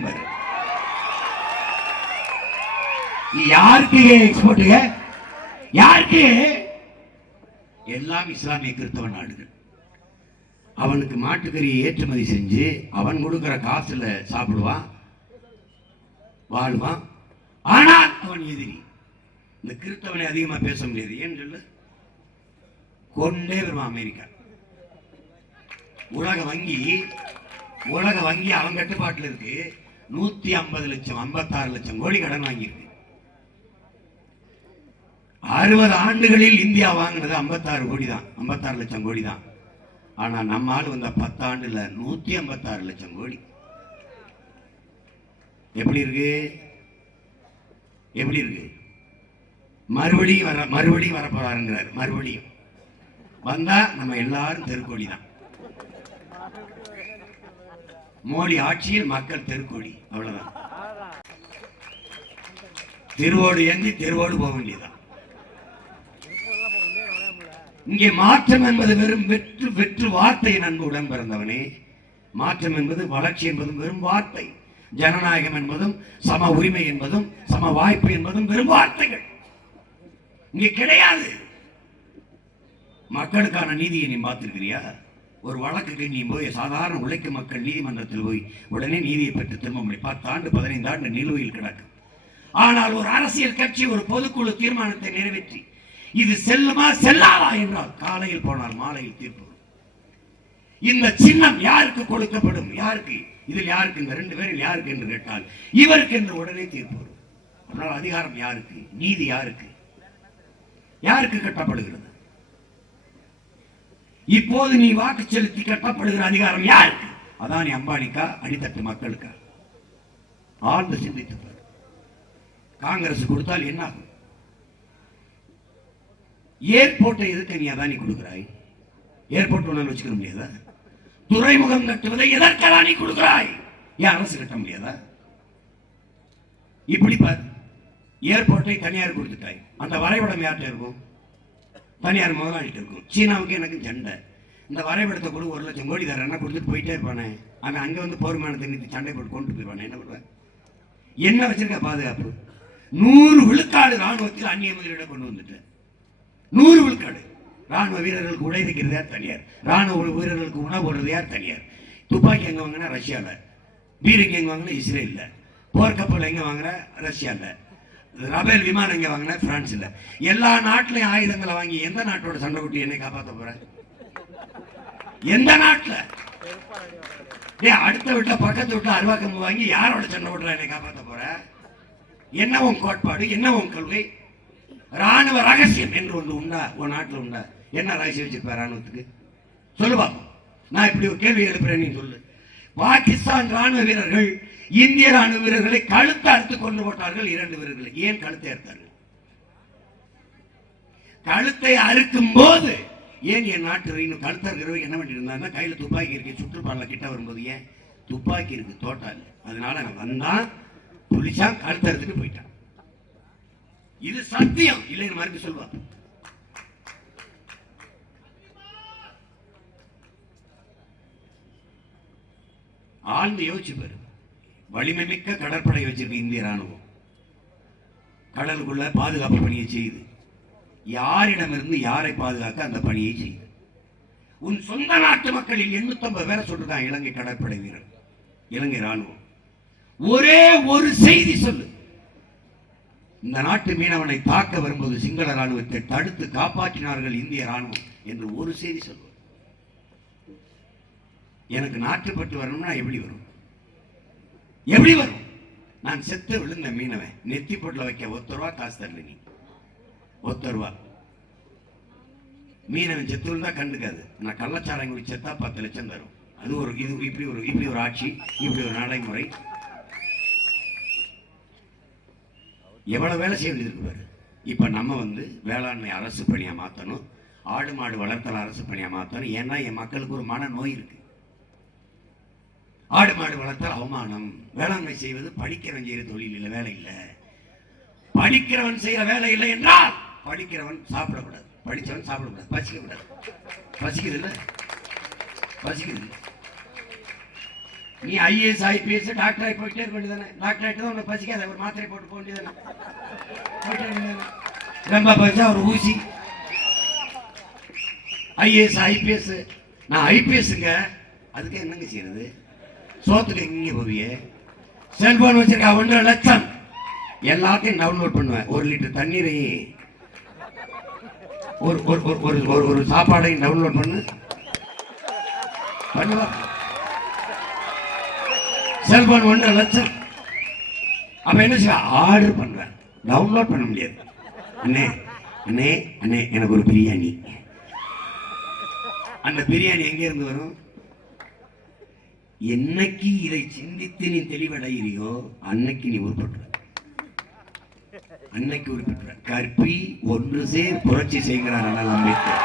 யாருக்கு எக்ஸ்போர்ட்? யாருக்கு? எல்லாம் இஸ்லாமிய கிறிஸ்தவ நாடுகள். அவனுக்கு மாட்டுக்கறியை ஏற்றுமதி செஞ்சு அவன் கொடுக்கிற காசுல சாப்பிடுவான், வாழ்வான். ஆனால் அவன் எதிரி. இந்த கிறிஸ்தவனை அதிகமா பேச முடியாது. ஏன்னு சொல்ல, கொண்டே வருவான் அமெரிக்கா. உலக வங்கி அவன் கட்டுப்பாட்டில் இருக்கு. 150 லட்சம் 56 லட்சம் கோடி கடன் வாங்கியிருக்கு. 60 ஆண்டுகளில் இந்தியா வாங்கினது 56 கோடி தான், 56 லட்சம் கோடி தான். ஆனா நம்ம ஆள் வந்த 10 ஆண்டுல 156 லட்சம் கோடி. எப்படி இருக்கு? எப்படி இருக்கு? மறுபடியும் வரப்போறாருங்கிறார். மறுபடியும் வந்தா நம்ம எல்லாரும் தெருக்கோடி தான். மோடி ஆட்சியில் மக்கள் தெருக்கோடி, அவ்வளவுதான். தெருவோடு ஏந்தி தெருவோடு போக வேண்டியதான். இங்கே மாற்றம் என்பது வெறும் வெற்று வார்த்தை. நன்கு உடன் பிறந்தவனே, மாற்றம் என்பது, வளர்ச்சி என்பதும் வெறும் வார்த்தை. ஜனநாயகம் என்பதும் சம உரிமை என்பதும் சம வாய்ப்பு என்பதும் வெறும் வார்த்தைகள். இங்கே கிடையாது. மக்களுக்கான நீதியை நீ பார்த்திருக்கிறியா? ஒரு வழக்குக்கு நீ போய் சாதாரண உழைக்கும் மக்கள் நீதிமன்றத்தில் போய் உடனே நீதியை பெற்று திரும்ப முடியும். 10 ஆண்டு 15 ஆண்டு நிலுவையில் கிடக்கும். ஆனால் ஒரு அரசியல் கட்சி ஒரு பொதுக்குழு தீர்மானத்தை நிறைவேற்றி இது செல்லுமா செல்லாதா என்றால் காலையில் போனால் மாலையில் தீர்ப்பு. இந்த சின்னம் யாருக்கு கொடுக்கப்படும், யாருக்கு, இதில் யாருக்கு, இந்த 2 பேரில் யாருக்கு என்று கேட்டால் இவருக்கு என்று உடனே தீர்ப்பு வரும். ஆனால் அதிகாரம் யாருக்கு, நீதி யாருக்கு, யாருக்கு கட்டப்படுகிறது? இப்போது நீ வாக்கு செலுத்தி கட்டப்படுகிற அதிகாரம் யாருக்கு? அதானி அம்பானிக்கா, அடித்தட்டு மக்களுக்கா? ஆழ்ந்து சிந்தித்து பாரு. காங்கிரஸ் கொடுத்தால் என்ன ஆகும்? ஏர்போர்ட்டை எதுக்கு நீ அதானி கொடுக்கிறாய்? ஏர்போர்ட் ஒண்ணு வச்சுக்க முடியாதா? துறைமுகம் கட்டுவதை எதற்கு அதானி கொடுக்கிறாய்? ஏன் அரசு கட்ட முடியாதா? இப்படி பாரு, ஏர்போர்ட்டை தனியார் கொடுத்துட்டாய். அந்த வரைபடம் யார்கிட்ட இருக்கும்? தனியார் முதலாளிட்டு இருக்கும். சீனாவுக்கு எனக்கு சண்டை. இந்த வரைபடத்தை கூட 1 லட்சம் கோடி தரேன்னா கொடுத்துட்டு போயிட்டே இருப்பானே. அவன் அங்க வந்து போர் விமானத்தை நிறுத்தி சண்டை போட்டு கொண்டு போயிடுவானே. என்ன பண்ணுவேன்? என்ன வச்சிருக்க பாதுகாப்பு? 100 விழுக்காடு ராணுவத்தில் அந்நிய முதலீடு கொண்டு வந்துட்டு 100 விழுக்காடு. ராணுவ வீரர்களுக்கு உடை தைக்கிறது யார்? தனியார். ராணுவ வீரர்களுக்கு உணவு போடுறது யார்? தனியார். துப்பாக்கி எங்க வாங்கினா ரஷ்யால, பீரங்கி எங்க வாங்கினா இஸ்ரேல்ல, போர்க்கப்பல் எங்க வாங்குற ரஷ்யால, ரபேல் விமானம் எங்க வாங்கின பிரான்ஸ்ல. எல்லா நாட்டிலையும் ஆயுதங்களை வாங்கி எந்த நாட்டோட சண்டை குட்டி என்னை காப்பாற்ற போற? எந்த நாட்டுல? அடுத்த வீட்டுல பக்கத்து வீட்டுல அருவாக்கம்பு வாங்கி யாரோட சண்டை போடுற என்னை காப்பாற்ற போற? என்ன உன் கோட்பாடு, என்ன உன் கொள்கை? ராணுவ ரகசியம் என்று ஒன்று உண்டா உன் நாட்டில்? உண்டா? என்ன ரகசியம் வச்சிருப்ப ராணுவத்துக்கு? சொல்லுவா. நான் இப்படி ஒரு கேள்வி எழுப்புறேன், நீ சொல்லு. பாகிஸ்தான் ராணுவ வீரர்கள் இந்திய ராணுவ வீரர்களை கழுத்தை அறுத்து கொண்டு போட்டார்கள். 2 வீரர்களை. ஏன் கழுத்தை அறுத்தார்கள்? கழுத்தை அறுக்கும் போது ஏன் என் நாட்டு கழுத்தை இருக்கிறவங்க என்ன பண்ணி இருந்தாங்க? கையில துப்பாக்கி இருக்கு. சுற்றுப்பாடல கிட்ட வரும்போது ஏன் துப்பாக்கி இருக்கு தோட்டால், அதனால வந்தான் புலிச்சான் கழுத்தை அறுத்துட்டு போயிட்டான். இது சத்தியம் இல்லைன்னு மறுபடி சொல்லுவாங்க. ஆழ்ந்து யோசிச்சு பாரு. வலிமை மிக்க கடற்படை வச்சிருக்க இந்திய ராணுவம் கடலுக்குள்ள பாதுகாப்பு பணியை செய்யுது. யாரிடமிருந்து யாரை பாதுகாக்க அந்த பணியை செய்யுது. உன் சொந்த நாட்டு மக்களில் 850 பேரை சொல்லிருக்கான் இலங்கை கடற்படை வீரர், இலங்கை ராணுவம். ஒரே ஒரு செய்தி சொல்லு. இந்த நாட்டு மீனவனை தாக்க வரும்போது சிங்கள ராணுவத்தை தடுத்து காப்பாற்றினார்கள் இந்திய ராணுவம் என்று ஒரு செய்தி சொல்லுவோம். எனக்கு நாட்டுப்பட்டு வரணும்னா எப்படி வரும்? எப்படி வரும்? நான் செத்து விழுந்த மீனவன் நெத்தி பொட்டில் வைக்க 1 ரூபா காசு தரல. நீ 1 ரூபா. மீனவன் செத்து விழுந்தா கண்டுக்காது. நான் கள்ளச்சாரம் குடி செத்தா 10 லட்சம் தரும். அது ஒரு இது இப்படி ஒரு ஆட்சி, இப்படி ஒரு நடைமுறை. எவ்வளவு வேலை செய்ய வேண்டியது பாரு. இப்ப நம்ம வேளாண்மை அரசு பணியா மாத்தணும், ஆடு மாடு வளர்த்தல் அரசு பணியா மாத்தணும். ஏன்னா என் மக்களுக்கு ஒரு மன நோய் இருக்கு. ஆடு மாடு வளர்த்தல் அவமானம். வேளாண்மை செய்வது படிக்கிறவன் செய்யற தொழில் இல்லை, வேலை இல்லை. படிக்கிறவன் செய்யற வேலை இல்லை என்றால் படிக்கிறவன் சாப்பிடக்கூடாது, படிச்சவன் சாப்பிடக்கூடாது, பசிக்க கூடாது. பசிக்குது இல்ல? பசிக்குது இல்லை. நீ IAS IPS டாக்டர் ஆகி போயிட்டே இருக்க வேண்டியதானே? டாக்டர் ஆகிட்டு தான் உனக்கு பசிக்காத, ஒரு மாத்திரை போட்டு போக வேண்டியதானே? ரொம்ப பசிச்சா ஒரு ஊசி. IAS IPS. நான் IPSங்க. அதுக்கு என்னங்க செய்யறது? சோத்துக்கு எங்க போவிய? செல்போன் வச்சிருக்கா 1.5 லட்சம். எல்லாத்தையும் டவுன்லோட் பண்ணுவேன். 1 லிட்டர் தண்ணீரை ஒரு சாப்பாடையும் டவுன்லோட் பண்ணுவா. செல்போன் 1.5 லட்சம். அப்ப என்ன செய்ய? ஆர்டர் பண்ணுவேன். டவுன்லோட் பண்ண முடியாது. அண்ணே அண்ணே அண்ணே எனக்கு ஒரு பிரியாணி. அந்த பிரியாணி எங்க இருந்து வரும்? என்னைக்கு இதை சிந்தித்து நீ தெளிவடைகிறியோ அன்னைக்கு நீ உருப்பட்டு. அன்னைக்கு உருப்பட்டு. கற்பி ஒன்று சேர் புரட்சி செய்கிறார் அண்ணல் அம்பேத்கர்.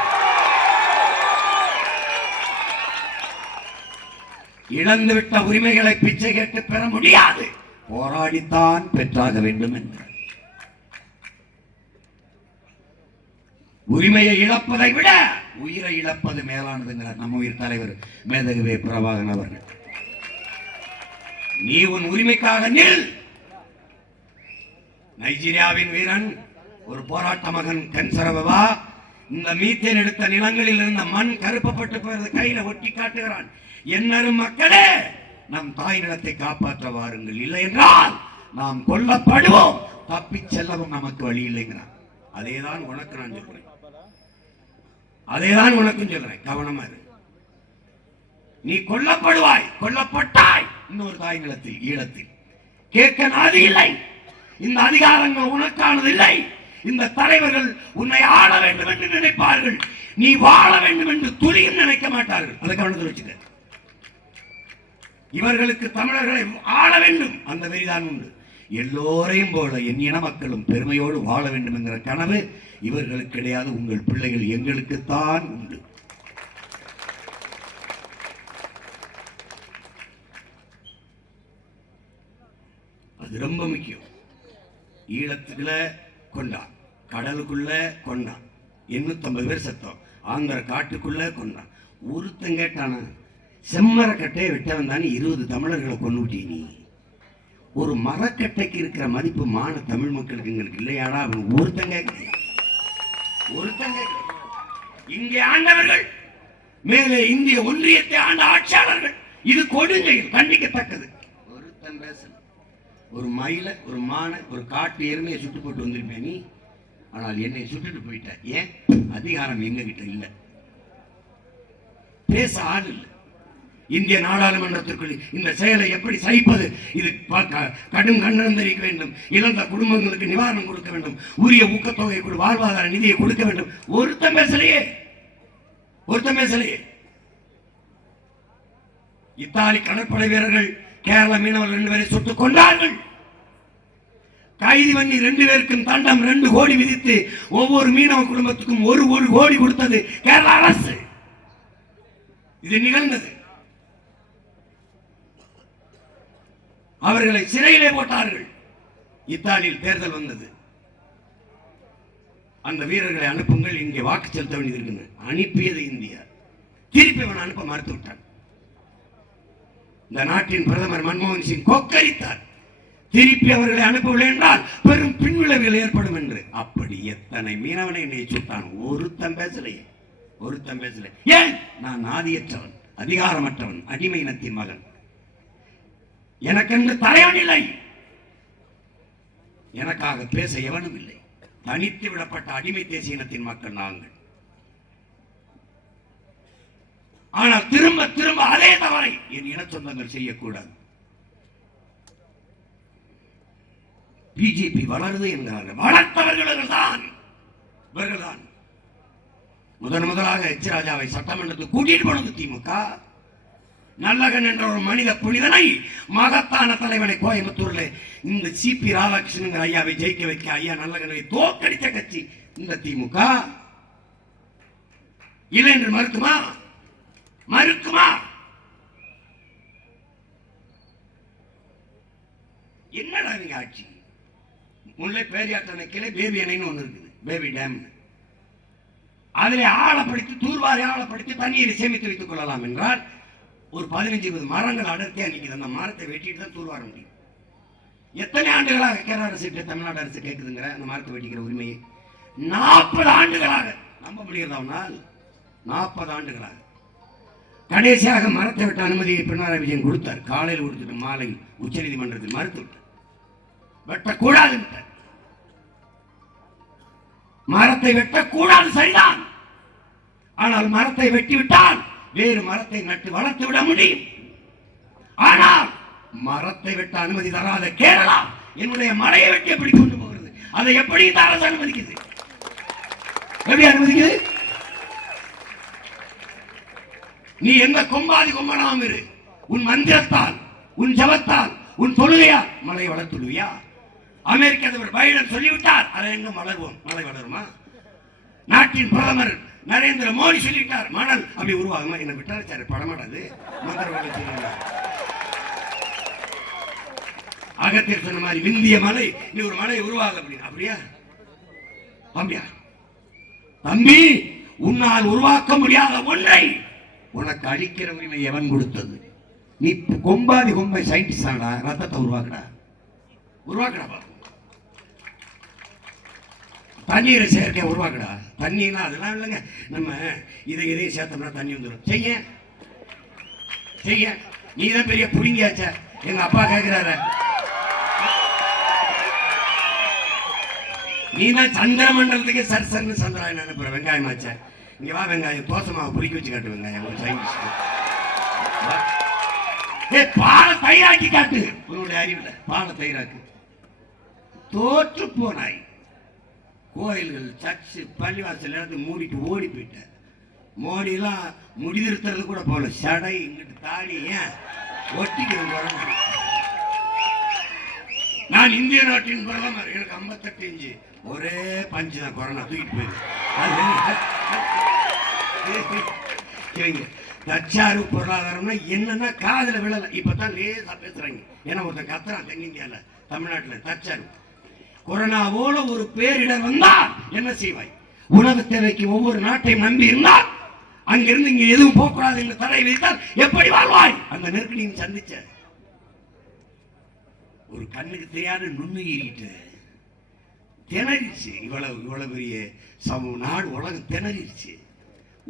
இழந்துவிட்ட உரிமைகளை பிச்சை கேட்டு பெற முடியாது, போராடித்தான் பெற்றாக வேண்டும் என்கிறார். உரிமையை இழப்பதை விட உயிரை இழப்பது மேலானதுங்கிறார் நம்ம உயிர் தலைவர் மேதகுவே பிரபாகரன் அவர்கள். நீ உன் உரிமைக்காக நில். நைஜீரியாவின் வீரன், ஒரு போராட்ட மகன் கன்சரவா, இந்த மீத்தேன் எடுத்த நிலங்களில் இருந்த மண் கருப்பப்பட்டு போயிருந்த கையில ஒட்டி காட்டுகிறான். என்னரும் மக்களே, நம் தாய் நிலத்தை காப்பாற்ற வாருங்கள், இல்லை என்றால் நாம் கொல்லப்படுவோம், தப்பி செல்லவும் நமக்கு வழி இல்லைங்கிறான். அதேதான் உனக்கு நான் சொல்றேன், அதேதான் உனக்கும் சொல்றேன். கவனமா இரு. நீ கொல்லப்படுவாய், கொல்லப்பட்டாய் இன்னொரு தாய் நிலத்தில், ஈழத்தில். கேட்க நாதி இல்லை. இந்த அதிகாரங்கள் உனக்கானது இல்லை. இந்த தலைவர்கள் உன்னை ஆள வேண்டும் என்று நினைப்பார்கள், நீ வாழ வேண்டும் என்று துளியும் நினைக்க மாட்டார்கள். அதை கவனத்தில் வச்சுக்க. இவர்களுக்கு தமிழர்களை ஆள வேண்டும் அந்த வெறிதான் உண்டு. எல்லோரையும் போல என் இன மக்களும் பெருமையோடு வாழ வேண்டும் என்கிற கனவு இவர்களுக்கு கிடையாது. உங்கள் பிள்ளைகள் எங்களுக்குத்தான் உண்டு. அது ரொம்ப முக்கியம். ஈழத்துக்குள்ள கொண்டான், கடலுக்குள்ள கொண்டான், 850 பேர் செத்தோம். ஆந்திர காட்டுக்குள்ள கொண்டான். ஒருத்தன் கேட்டான செம்மரக்கட்டையை விட்டவன் தானே 20 தமிழர்களை கொண்டுட்டீ. நீ ஒரு மரக்கட்டைக்கு இருக்கிற மதிப்பு மான தமிழ் மக்களுக்கு எங்களுக்கு இல்லையாடா? அவன் ஒருத்தன் கேட்க, ஒருத்தன் கேட்க. இங்கே ஆண்டவர்கள், மேலே இந்திய ஒன்றியத்தை ஆண்ட ஆட்சியாளர்கள், இது கொடுஞ்செயல், கண்டிக்கத்தக்கது. ஒருத்தன் பேச. ஒரு மயில, ஒரு மானை, ஒரு காட்டு எருமையை சுட்டு போட்டு வந்திருப்பேன் நீ. ஆனால் என்னை சுட்டுட்டு போயிட்ட. ஏன்? அதிகாரம் எங்க கிட்ட இல்ல, பேச ஆள் இல்லை. இந்திய நாடாளுமன்றத்திற்குள் இந்த செயலை எப்படி சகிப்பது? இது கடும் கண்டனம் தெரிவிக்க வேண்டும். இழந்த குடும்பங்களுக்கு நிவாரணம் கொடுக்க வேண்டும். உரிய ஊக்கத்தொகை கொடு, வாழ்வாதார நிதியை கொடுக்க வேண்டும். ஒருத்தன் பேசலையே, ஒருத்தன் பேசலையே. இத்தாலி கடற்படை வீரர்கள் கேரள மீனவர்கள் 2 பேரை சுட்டுக் கொண்டார்கள். கைது பண்ணி 2 பேருக்கும் தண்டம் 2 கோடி விதித்து ஒவ்வொரு மீனவ குடும்பத்துக்கும் 1 கோடி கொடுத்தது கேரள அரசு. இது நிகழ்ந்தது. அவர்களை சிறையிலே போட்டார்கள். இத்தாலியில் தேர்தல் வந்தது. அந்த வீரர்களை அனுப்புங்கள், இங்கே வாக்கு செலுத்த வேண்டியது. அனுப்பியது இந்தியா. திருப்பி அவன் அனுப்ப மறுத்து விட்டான். இந்த நாட்டின் பிரதமர் மன்மோகன் சிங் கொக்கரித்தார். திருப்பி அவர்களை அனுப்பவில்லை என்றால் பெரும் பின்விளைவுகள் ஏற்படும் என்று. அப்படி எத்தனை மீனவனை என்னை சுட்டான். ஒருத்தன் பேசலையே, ஒருத்தன் பேசலை. ஏன்? நான் ஆதியற்றவன், அதிகாரமற்றவன், அடிமை இனத்தின் மகன். எனக்கென்று தலைவன் இல்லை, எனக்காக பேச எவனும் இல்லை. தனித்து விடப்பட்ட அடிமை தேசிய இனத்தின் மக்கள் நாங்கள். ஆனால் திரும்ப திரும்ப அதே தவறை என் இன சொந்தங்கள் செய்யக்கூடாது. பிஜேபி வளருது என்கிறார்கள். வளர்த்தவர்கள் தான் இவர்கள் தான். முதலாக எச் ராஜாவை சட்டமன்றத்துக்கு கூட்டிட்டு போனது திமுக. நல்லகன் என்ற ஒரு மனித புனிதனை, மகத்தான தலைவனை கோயம்புத்தூர்ல இந்த சிபி ராதாகிருஷ்ணன் ஐயாவை ஜெயிக்க வைக்க ஐயா நல்லகனை தோற்கடித்த கட்சி இந்த திமுக. இல்லை என்று மறுக்குமா? மறுக்குமா? என்னடா நீங்க ஆட்சி? முல்லை பேரியாற்று கீழே பேபி அணைன்னு ஒண்ணு இருக்குது, பேபி டேம். அதிலே ஆழப்படுத்தி, தூர்வாரி ஆழப்படுத்தி தண்ணீரை சேமித்து வைத்துக் கொள்ளலாம் என்றால் ஒரு 15-20 மரங்கள் அடர்த்தியா நிற்குது. அந்த மரத்தை வெட்டிட்டு தான் தூர்வார முடியும். எத்தனை ஆண்டுகளாக கேரள அரசு, தமிழ்நாடு அரசு கேட்குதுங்கிற அந்த மரத்தை வெட்டிக்கிற உரிமையை? 40 ஆண்டுகளாக. நம்ப முடிகிறதாவனால் 40 ஆண்டுகளாக. கடைசியாக மரத்தை வெட்ட அனுமதியை பினராயி விஜயன் கொடுத்தார். காலையில் கொடுத்துட்டு மாலை உச்ச நீதிமன்றத்தில் மறுத்து விட்டார். வெட்டக்கூடாது. மரத்தை வெட்டக்கூடாது, சரிதான். ஆனால் மரத்தை வெட்டிவிட்டால் வேறு மரத்தை நட்டு வளர்த்து விட முடியும். ஆனால் மரத்தை வெட்ட அனுமதி தராத கேரளா என்னுடைய மலையை வெட்டி எப்படி கொண்டு போகிறது? அதை எப்படி இந்த அரசு அனுமதிக்குது? எப்படி அனுமதிக்குது? நீ எந்த கொம்பாதி கொம்பனாம் இரு, உன் மந்திரத்தால், உன் ஜபத்தால், உன் தொழுகையால் மலை வளர்த்துடுவியா? அமெரிக்க அதிபர் பைடன் சொல்லிவிட்டார், அதை எங்க வளருவோம். மலை வளருமா? நாட்டின் பிரதமர் நரேந்திர மோடி சொல்லிட்டார், மணல் அப்படி உருவாகுமா? என்ன விட்டாரு படமாடாது. அகத்தியர் சொன்ன மாதிரி விந்திய மலை, நீ ஒரு மலை உருவாக அப்படியா? அப்படியா? தம்பி, உன்னால் உருவாக்க முடியாத ஒன்றை உனக்கு அழிக்கிற உரிமை எவன் கொடுத்தது? நீ கொம்பாதி கொம்பை சயின்டிஸ்ட் ஆடா, ரத்தத்தை உருவாக்கடா, உருவாக்கடா. தண்ணீரை சேர்க்க உருவாக்கடா. தண்ணினா அதெல்லாம் இல்லைங்க, நம்ம இதையும் சேர்த்தோம்னா தண்ணி வந்துடும். செய்ய செய்ய நீ தான் பெரிய புடிங்கியாச்ச. எங்க அப்பா கேட்கிறாரு, நீ தான் சந்திர மண்டலத்துக்கு சர்சர்னு சந்திராயன் அனுப்புற வெங்காயம் ஆச்சா. இங்க வா வெங்காயம், தோசை மாவு புளிக்க வச்சு காட்டு வெங்காயம். ஒரு சைனீஸ் பாலை தயிராக்கி காட்டு. உன்னுடைய அறிவுல பாலை தயிராக்கு. தோற்று போனாய். கோயில்கள், சர்ச்சு, பள்ளிவாசல் எல்லாத்தையும் மூடிட்டு ஓடி போயிட்ட. மோடி எல்லாம் முடிதிருத்துறது கூட போல. சடை இங்கிட்டு தாடி ஏன் ஒட்டிக்கிறது. நான் இந்திய நாட்டின் பிரதமர், எனக்கு 58 இன்ச்சு, ஒரே பஞ்சு தான், கொரோனா தூக்கிட்டு போயிருக்கு. தற்சார்பு பொருளாதாரம்னா என்னன்னா காதல விழல. இப்பதான் லேசா பேசுறாங்க. ஏன்னா ஒருத்தன் கத்துறான் தென்னிந்தியால, தமிழ்நாட்டில் தற்சார்பு. கொரோனாவோட ஒரு பேரிடர் வந்தா என்ன செய்வாய்? உணவு தேவைக்கு ஒவ்வொரு நாட்டையும் நம்பி இருந்தால், அங்கிருந்து இங்க எதுவும் போகக்கூடாது என்று தடை வைத்தால் எப்படி வாழ்வாய்? அந்த நெருக்கடியை சந்திச்ச ஒரு கண்ணுக்கு தெரியாத நுண்ணுயிரிட்டு திணறிச்சு. இவ்வளவு பெரிய நாடு உலகம் திணறிச்சு.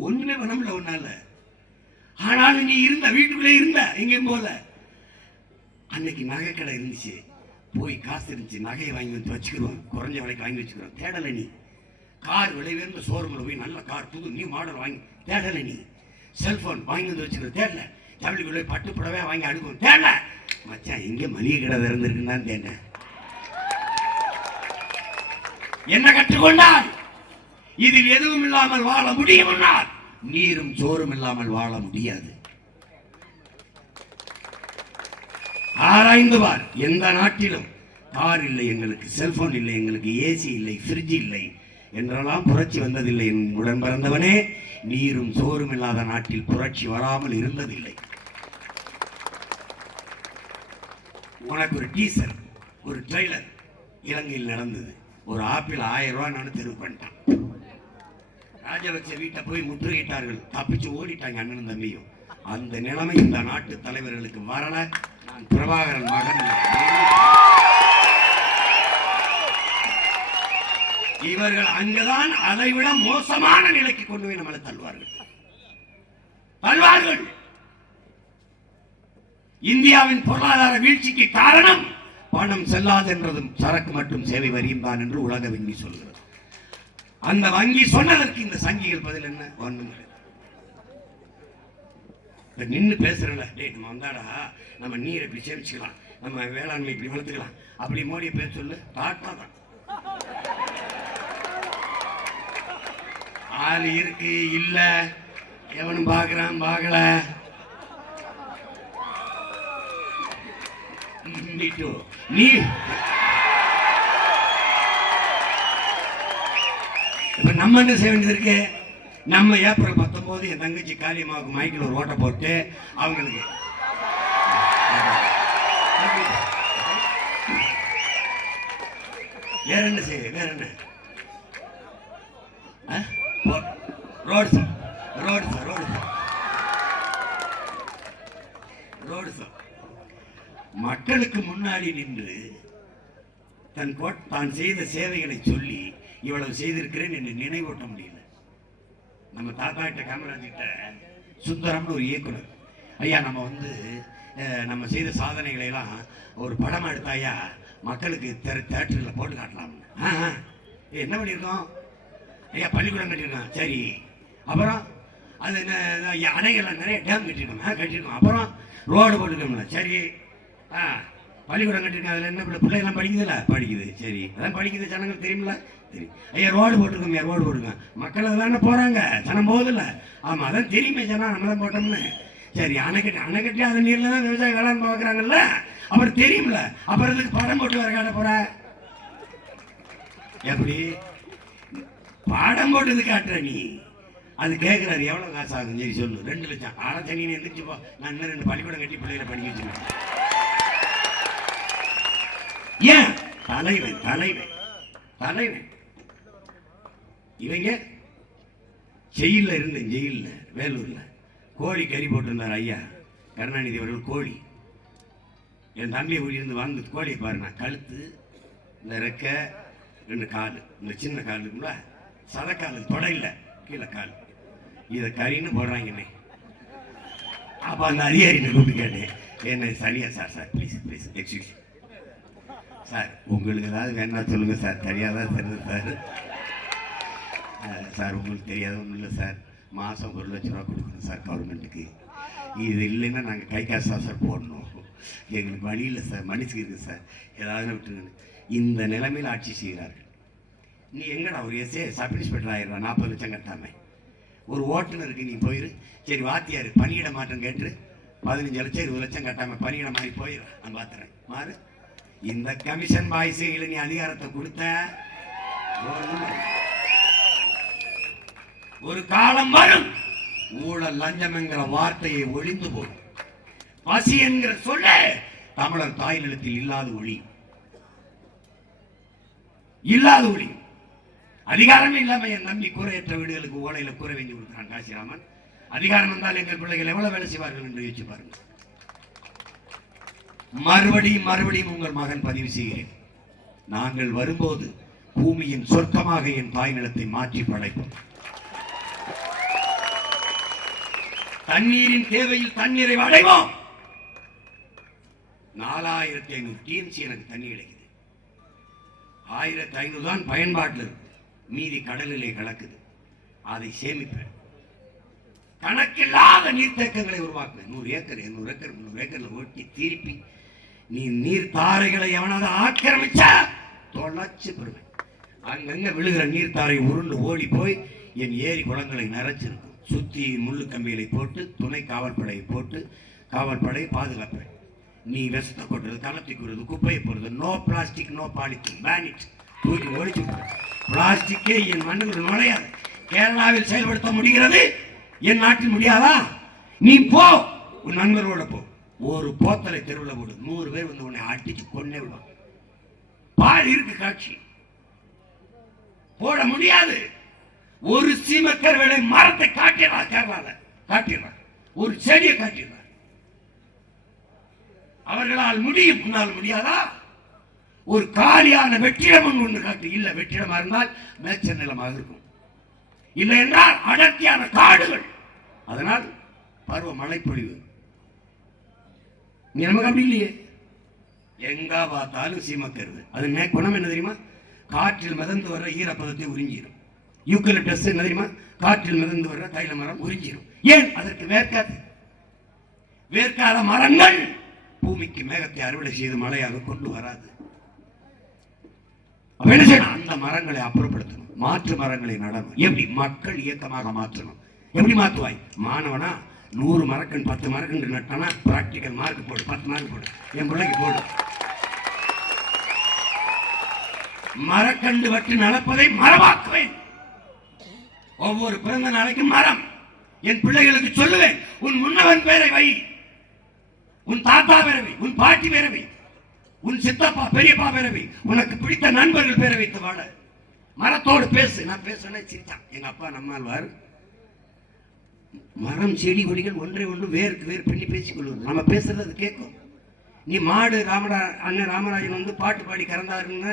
ஒண்ணுமே பண்ணல ஒன்னால. ஆனாலும் நீ இருந்த வீட்டுக்குள்ளே இருந்த, எங்கேயும் போல. அன்னைக்கு நகை கடை இருந்துச்சு, போய் காசு இருந்துச்சு, நகையை வாங்கி வந்து வச்சுக்கிறோம், குறைஞ்ச விலைக்கு வாங்கி வச்சுக்கிறோம். தேடலை நீ. கார் விலை உயர்ந்த ஷோரூமில் போய் நல்ல கார், புது நியூ மாடல் வாங்கி தேடலை நீ. செல்போன் வாங்கி வந்து வச்சுக்கிறோம், தேடல. தமிழுக்குள்ளே பட்டு புடவை வாங்கி அடுக்கும், தேடல. மச்சான் எங்க மளிகை கடை திறந்திருக்குன்னு தான் தேடினேன். என்ன கற்றுக்கொண்டால் இதில் எதுவும் இல்லாமல் வாழ முடியும். நீரும் சோறும் இல்லாமல் வாழ முடியாது. ஆராய்ந்து பார். எந்த நாட்டிலும் கார் இல்லை எங்களுக்கு, செல்போன் இல்லை எங்களுக்கு, ஏசி இல்லை, ஃப்ரிட்ஜ் இல்லை என்றெல்லாம் புரட்சி வந்ததில்லை. என் உடன் பிறந்தவனே, நீரும் சோறும் இல்லாத நாட்டில் புரட்சி வராமல் இருந்ததில்லை. உனக்கு ஒரு டீசர், ஒரு ட்ரெய்லர் இலங்கையில் நடந்தது. ஒரு ஆப்பிள் 1000 ரூபாய் தெருவு பண்ணிட்டான். ராஜபக்சே வீட்டை போய் முற்றுகையிட்டார்கள், தப்பிச்சு ஓடிட்டாங்க அண்ணனும் தம்பியும். அந்த நிலைமை இந்த நாட்டு தலைவர்களுக்கு வரல. நான் பிரபாகரன் மகன். இவர்கள் அங்குதான் அதைவிட மோசமான நிலைக்கு கொண்டு போய் நம்மளை தள்ளுவார்கள். இந்தியாவின் பொருளாதார வீழ்ச்சிக்கு காரணம் பணம் செல்லாது என்றதும் சரக்கு மற்றும் சேவை வரியும் தான் என்று உலக வங்கி சொல்கிறது. அந்த வங்கி சொன்னதற்கு இந்த சங்கிகள் பதில் என்ன? ஒண்ணும் நின்று பேசுறல. டேய் நம்ம வந்தாடா, நம்ம நீரை இப்படி சேமிச்சுக்கலாம், நம்ம வேளாண்மை இப்படி வளர்த்துக்கலாம், அப்படி மோடியை பேச சொல்லு. டாட்டா தான் ஆள் இருக்கு இல்ல, எவனும் பாக்குறான் பார்க்கல. நீ இப்ப நம்ம என்ன செய்ய வேண்டியது இருக்கு? நம்ம ஏப்ரல் 19 என் தங்கச்சி காளியம்மாவுக்கு மைக்கில் ஒரு ஓட்டை போட்டு அவங்களுக்கு வேற என்ன செய்ய? வேற என்ன? Road show, road show, road show, road show. மக்களுக்கு முன்னாடி நின்று தான் செய்த சேவைகளை சொல்லி இவ்வளவு செய்திருக்கிறேன் என்று நினைவூட்ட முடியல. நம்ம தாத்தா கிட்ட, காமராஜ் கிட்ட, சுந்தரம்னு ஒரு இயக்குனர், ஐயா நம்ம நம்ம செய்த சாதனைகளை எல்லாம் ஒரு படம் எடுத்தாயா மக்களுக்கு தியேட்டர்ல போட்டு காட்டலாம். என்ன பண்ணியிருக்கோம் ஐயா? பள்ளிக்கூடம் கட்டியிருக்கோம். சரி, அப்புறம் அது அணைகள்லாம் நிறைய டேம் கட்டியிருக்கோம். கட்டியிருக்கோம். அப்புறம் ரோடு போட்டுருக்கோம்ல. சரி, பள்ளிக்கூடம் கட்டிருக்கேன். அதில் என்ன பிள்ளைகள்லாம் படிக்குதுல்ல? படிக்குது. சரி, அதான் படிக்குது, ஜனங்கள் தெரியுமில்ல? தெரியும். ஐயா ரோடு போட்டிருக்கோம், ஐயா ரோடு போட்டிருக்கோம். மக்கள் அதெல்லாம் போகிறாங்க, ஜனம் போகுதில்ல? ஆமாம், அதான் தெரியுமே ஜனம், நம்ம தான் போட்டோம்னு. சரி, அணை கட்டி அந்த நீரில் தான் விவசாய வேளாண் பார்க்குறாங்கல்ல, அப்புறம் தெரியுமில்ல? அப்புறம் இதுக்கு படம் போட்டு வர காட்ட போகிற? எப்படி படம் போட்டு காட்டுற நீ? அது கேட்குறாரு, எவ்வளோ காசு ஆகும்? சரி சொல்லு. 2 லட்சம். ஆனா தண்ணி எந்திரிச்சு போ, நான் இன்னும் 2 பள்ளிக்கூடம் கட்டி பிள்ளைகளை படிக்க வச்சுருக்கேன். ஏன்? தலைவன் தலைவன் தலைவன். இவங்க ஜெயிலில் இருந்தேன், ஜெயிலில் வேலூரில் கோழி கறி போட்டிருந்தார் ஐயா கருணாநிதி அவர்கள். கோழி என் தம்பியை கூட்டியிருந்து வாழ்ந்து கோழியை பாருங்க, கழுத்து, இந்த ரெக்கை, 2 கால், இந்த சின்ன கால் இருக்குல்ல, சதக்கால், தொடையில் கீழே கால், இதை கறின்னு போடுறாங்கண்ணே. அப்போ அந்த அதிகாரியை கூப்பிட்டு கேட்டேன், என்ன சரியா? Sir please please excuse sir உங்களுக்கு ஏதாவது வேணா சொல்லுங்க சார், தெரியாதான் தெரியுது சார். சார் உங்களுக்கு தெரியாத ஒன்றும் இல்லை சார், மாதம் 1 லட்ச ரூபா கொடுக்கணும் சார் கவர்மெண்ட்டுக்கு. இது இல்லைன்னா நாங்கள் கை காசு தான் சார் போடணும், எங்களுக்கு வழி இல்லை சார், மன்னிச்சுக்கிருக்கு சார், ஏதாவது விட்டுருங்க. இந்த நிலைமையில் ஆட்சி செய்கிறார்கள். நீ எங்கடா ஒரு எஸ்ஏ சப் இன்ஸ்பெக்டர் ஆயிடுறா 40 லட்சம் கட்டாமல். ஒரு ஓட்டுநருக்கு நீ போயிரு, சரி வாத்தியார் பணியிட மாற்றம் கேட்டு 15 லட்சம் 20 லட்சம் கட்டாமல் பணியிட மாதிரி போயிடும், நான் பார்த்துறேன் மாறு. இந்த கமிஷன் பாய்ஸையில் நீ அதிகாரத்தை கொடுத்த ஒரு காலம் வரும், ஊழல் லஞ்சம் என்கிற வார்த்தையை ஒழிந்து போகும். பசி என்கிற சொல்ல தமிழர் தாய் நிலத்தில் இல்லாத ஒளி, இல்லாத ஒளி. அதிகாரம் இல்லாம என் நம்பி கூரையற்ற வீடுகளுக்கு ஓலையில கூரை வெஞ்சு கொடுக்கிறான் காசிராமன். அதிகாரம் வந்தால் எங்கள் பிள்ளைகள் எவ்வளவு வேலை செய்வார்கள் என்று யோசிச்சு பாருங்க. மறுபடியும் உங்கள் மகன் பதிவு செய்கிறேன், நாங்கள் வரும்போது பூமியின் சொர்க்கமாக என் தாய் நிலத்தை மாற்றி படைப்போம். தண்ணீரின் தேவையில் தண்ணீரை அடைவோம். 4500 டிஎம்சி எனக்கு தண்ணி கிடைக்குது, 1500 தான் பயன்பாட்டில் இருக்கு, மீதி கடலிலே கலக்குது. அதை சேமிப்பேன், கணக்கில்லாத நீர்த்தேக்கங்களை உருவாக்குவேன். 100 ஏக்கர் 200 ஏக்கர் 300 ஏக்கர்ல ஓட்டி திருப்பி நீ நீர் தாரைகளை எவனாவது ஆக்கிரமிச்சா தொலைச்சு பெறுவேன். அங்கங்க விழுகிற நீர் தாரை உருண்டு ஓடி போய் என் ஏரி குளங்களை நிறைச்சிருக்கும். சுத்தி முள்ளு கம்பிகளை போட்டு துணை காவல்படையை போட்டு காவல்படையை பாதுகாப்பேன். நீ விஷத்தை கொட்டுறது, கலத்தி கூறுறது, குப்பையை போடுறது, நோ பிளாஸ்டிக் நோ பாலித்தீன் பேனிட் தூக்கி ஓடிச்சு. பிளாஸ்டிக்கே என் மண்ணுக்குள் நுழையாது. கேரளாவில் செயல்படுத்த முடிகிறது, என் நாட்டில் முடியாதா? நீ போ, உன் நண்பர்களோட போ, ஒரு போத்தலை தெருவில் போடு, 100 பேர் வந்து உன்னை அடிச்சு கொன்னே விடுவாங்க. பால் இருக்கு காட்சி போட முடியாது. ஒரு சீமக்கர் வேலை மரத்தை காட்டிடுறா, கேரளால காட்டிடுறா, ஒரு செடியை காட்டிடுறா. அவர்களால் முடியும், முன்னால் முடியாதா? ஒரு காலியான வெற்றிடம் ஒன்று காட்டு. இல்ல, வெற்றிடமா இருந்தால் மேய்ச்சல் நிலமாக இருக்கும், இல்லை என்றால் அடர்த்தியான காடுகள். அதனால் பருவ மழை பொழிவு. நமக்கு அப்படி இல்லையே, எங்க பார்த்தாலும் சீமக்கருது. அது குணம் என்ன தெரியுமா? காற்றில் மிதந்து வர்ற ஈரப்பதத்தை உறிஞ்சிடும். யூக்கலிப்டஸ் என்ன தெரியுமா? காற்றில் மிதந்து வர்ற தைல மரம் உறிஞ்சிடும். ஏன்? அதற்கு வேர்க்காது. வேர்க்காத மரங்கள் பூமிக்கு மேகத்தை அறுவடை செய்து மழையாக கொண்டு வராது. அந்த மரங்களை அப்புறப்படுத்தணும், மாற்று மரங்களை நடணும். எப்படி? மக்கள் இயக்கமாக மாற்றணும். எப்படி மாற்றுவாய்? மாணவனா 100 மரக்கன் 10 மரக்கன்று நட்டானா பிராக்டிக்கல் மார்க் போடு, 10 மார்க் போடு, என் பிள்ளைக்கு போடு. மரக்கண்டு வட்டு நடப்பதை மரமாக்குவேன். ஒவ்வொரு பிறந்த நாளைக்கு மரம். என் பிள்ளைகளுக்கு சொல்லுவேன், உன் முன்னவன் பேரை வை, உன் தாத்தா பேரை வை, உன் பாட்டி பேரை வை, உன் சித்தப்பா பெரியப்பா பேரை வை, உனக்கு பிடித்த நண்பர்கள் பேரை வைத்து வாழ. மரத்தோடு பேசு. நான் பேசுனே சிரித்தான் எங்க அப்பா நம்மாழ்வார். மரம் செடி கொடிகள் ஒன்றை ஒன்று வேருக்கு வேறு பின்னி பேசிக் கொள்வது. நம்ம பேசுறது அது கேட்கும். நீ மாடு அண்ணன் ராமராஜன் வந்து பாட்டு பாடி கறந்தாருன்னு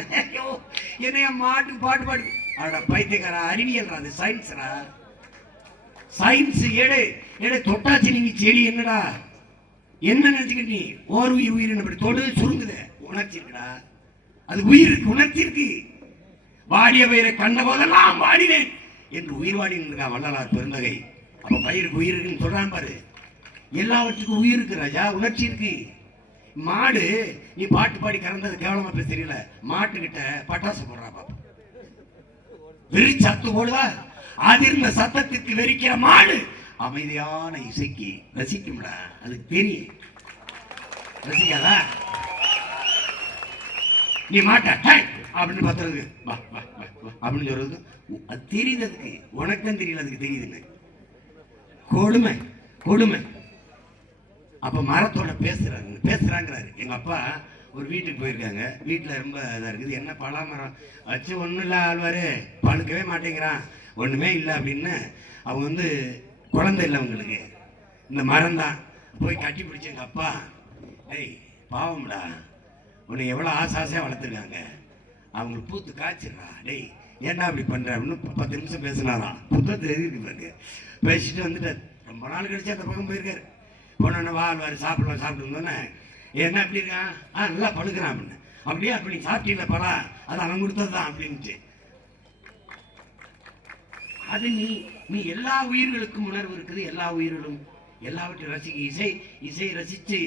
என்னைய மாட்டு பாட்டு பாடி அட பைத்தியக்கார, அறிவியல் அது சயின்ஸ்ரா. சயின்ஸ் எடை எடை தொட்டாச்சு நீங்க செடி என்னடா என்ன நினைச்சுக்கிட்டு நீ ஓர் உயிர் உயிர் அப்படி தொடு சுருங்குத உணர்ச்சி இருக்குடா, அது உயிர் இருக்கு, உணர்ச்சி இருக்கு. வாடிய பயிரை கண்ட போதெல்லாம் வாடினேன் என்று உயிர் வாடினு வள்ளலார் பெருந்தகை. அப்ப பயிருக்கு உயிர் இருக்குன்னு சொல்றான் பாரு. எல்லாவற்றுக்கும் உயிர் இருக்கு ராஜா, உணர்ச்சி இருக்கு. மாடு நீ பாட்டு பாடி கறந்தது கேவலமா பேச தெரியல, மாட்டுக்கிட்ட பட்டாசு போடுறா பாப்பா, வெறி சத்து போடுவா. அது இருந்த சத்தத்துக்கு வெறிக்கிற மாடு அமைதியான இசைக்கு ரசிக்கும்டா, அதுக்கு தெரியும். ரசிக்காதா? நீ மாட்ட அப்படின்னு பத்துறது அப்படின்னு சொல்றது அது தெரியுது, அதுக்கு உனக்கும் தெரியல, அதுக்கு தெரியுதுங்க. கொடுமை கொடுமை. அப்ப மரத்தோட பேசுறாங்கிறாரு. எங்க அப்பா ஒரு வீட்டுக்கு போயிருக்காங்க, வீட்டுல ரொம்ப இதா இருக்குது. என்ன பலாமரம் வச்சு ஒண்ணும் இல்ல ஆழ்வாரு, பழுக்கவே மாட்டேங்கிறான், ஒண்ணுமே இல்லை அப்படின்னு. அவங்க வந்து குழந்தை இல்லை அவங்களுக்கு, இந்த மரம் தான். போய் கட்டி பிடிச்ச எங்க அப்பா, டேய் பாவம்டா, உன்னை எவ்வளவு ஆசையா வளர்த்துருக்காங்க, அவங்களுக்கு பூத்து காய்ச்சிடுறா, டேய் ஏன்டா அப்படி பண்ற அப்படின்னு 10 நிமிஷம் பேசினாராம். புத்தகத்தில் எழுதிருக்கு பாருங்க. பேசிட்டு வந்துட்டு ரொம்ப நாள் கழிச்சு அந்த பக்கம் போயிருக்காரு. போனோன்னு வாழ்வாரு சாப்பிடலாம் சாப்பிட்டு வந்தோன்னே என்ன எப்படி இருக்கான்? நல்லா பழுக்கிறான் அப்படின்னு. அப்படியே அப்படி சாப்பிட்டீங்களா பலா, அது அவன் கொடுத்ததுதான் அப்படின்ட்டு. அது நீ எல்லா உயிர்களுக்கும் உணர்வு இருக்குது, எல்லா உயிர்களும் எல்லாவற்றையும் ரசிக்க. இசை ரசிச்சு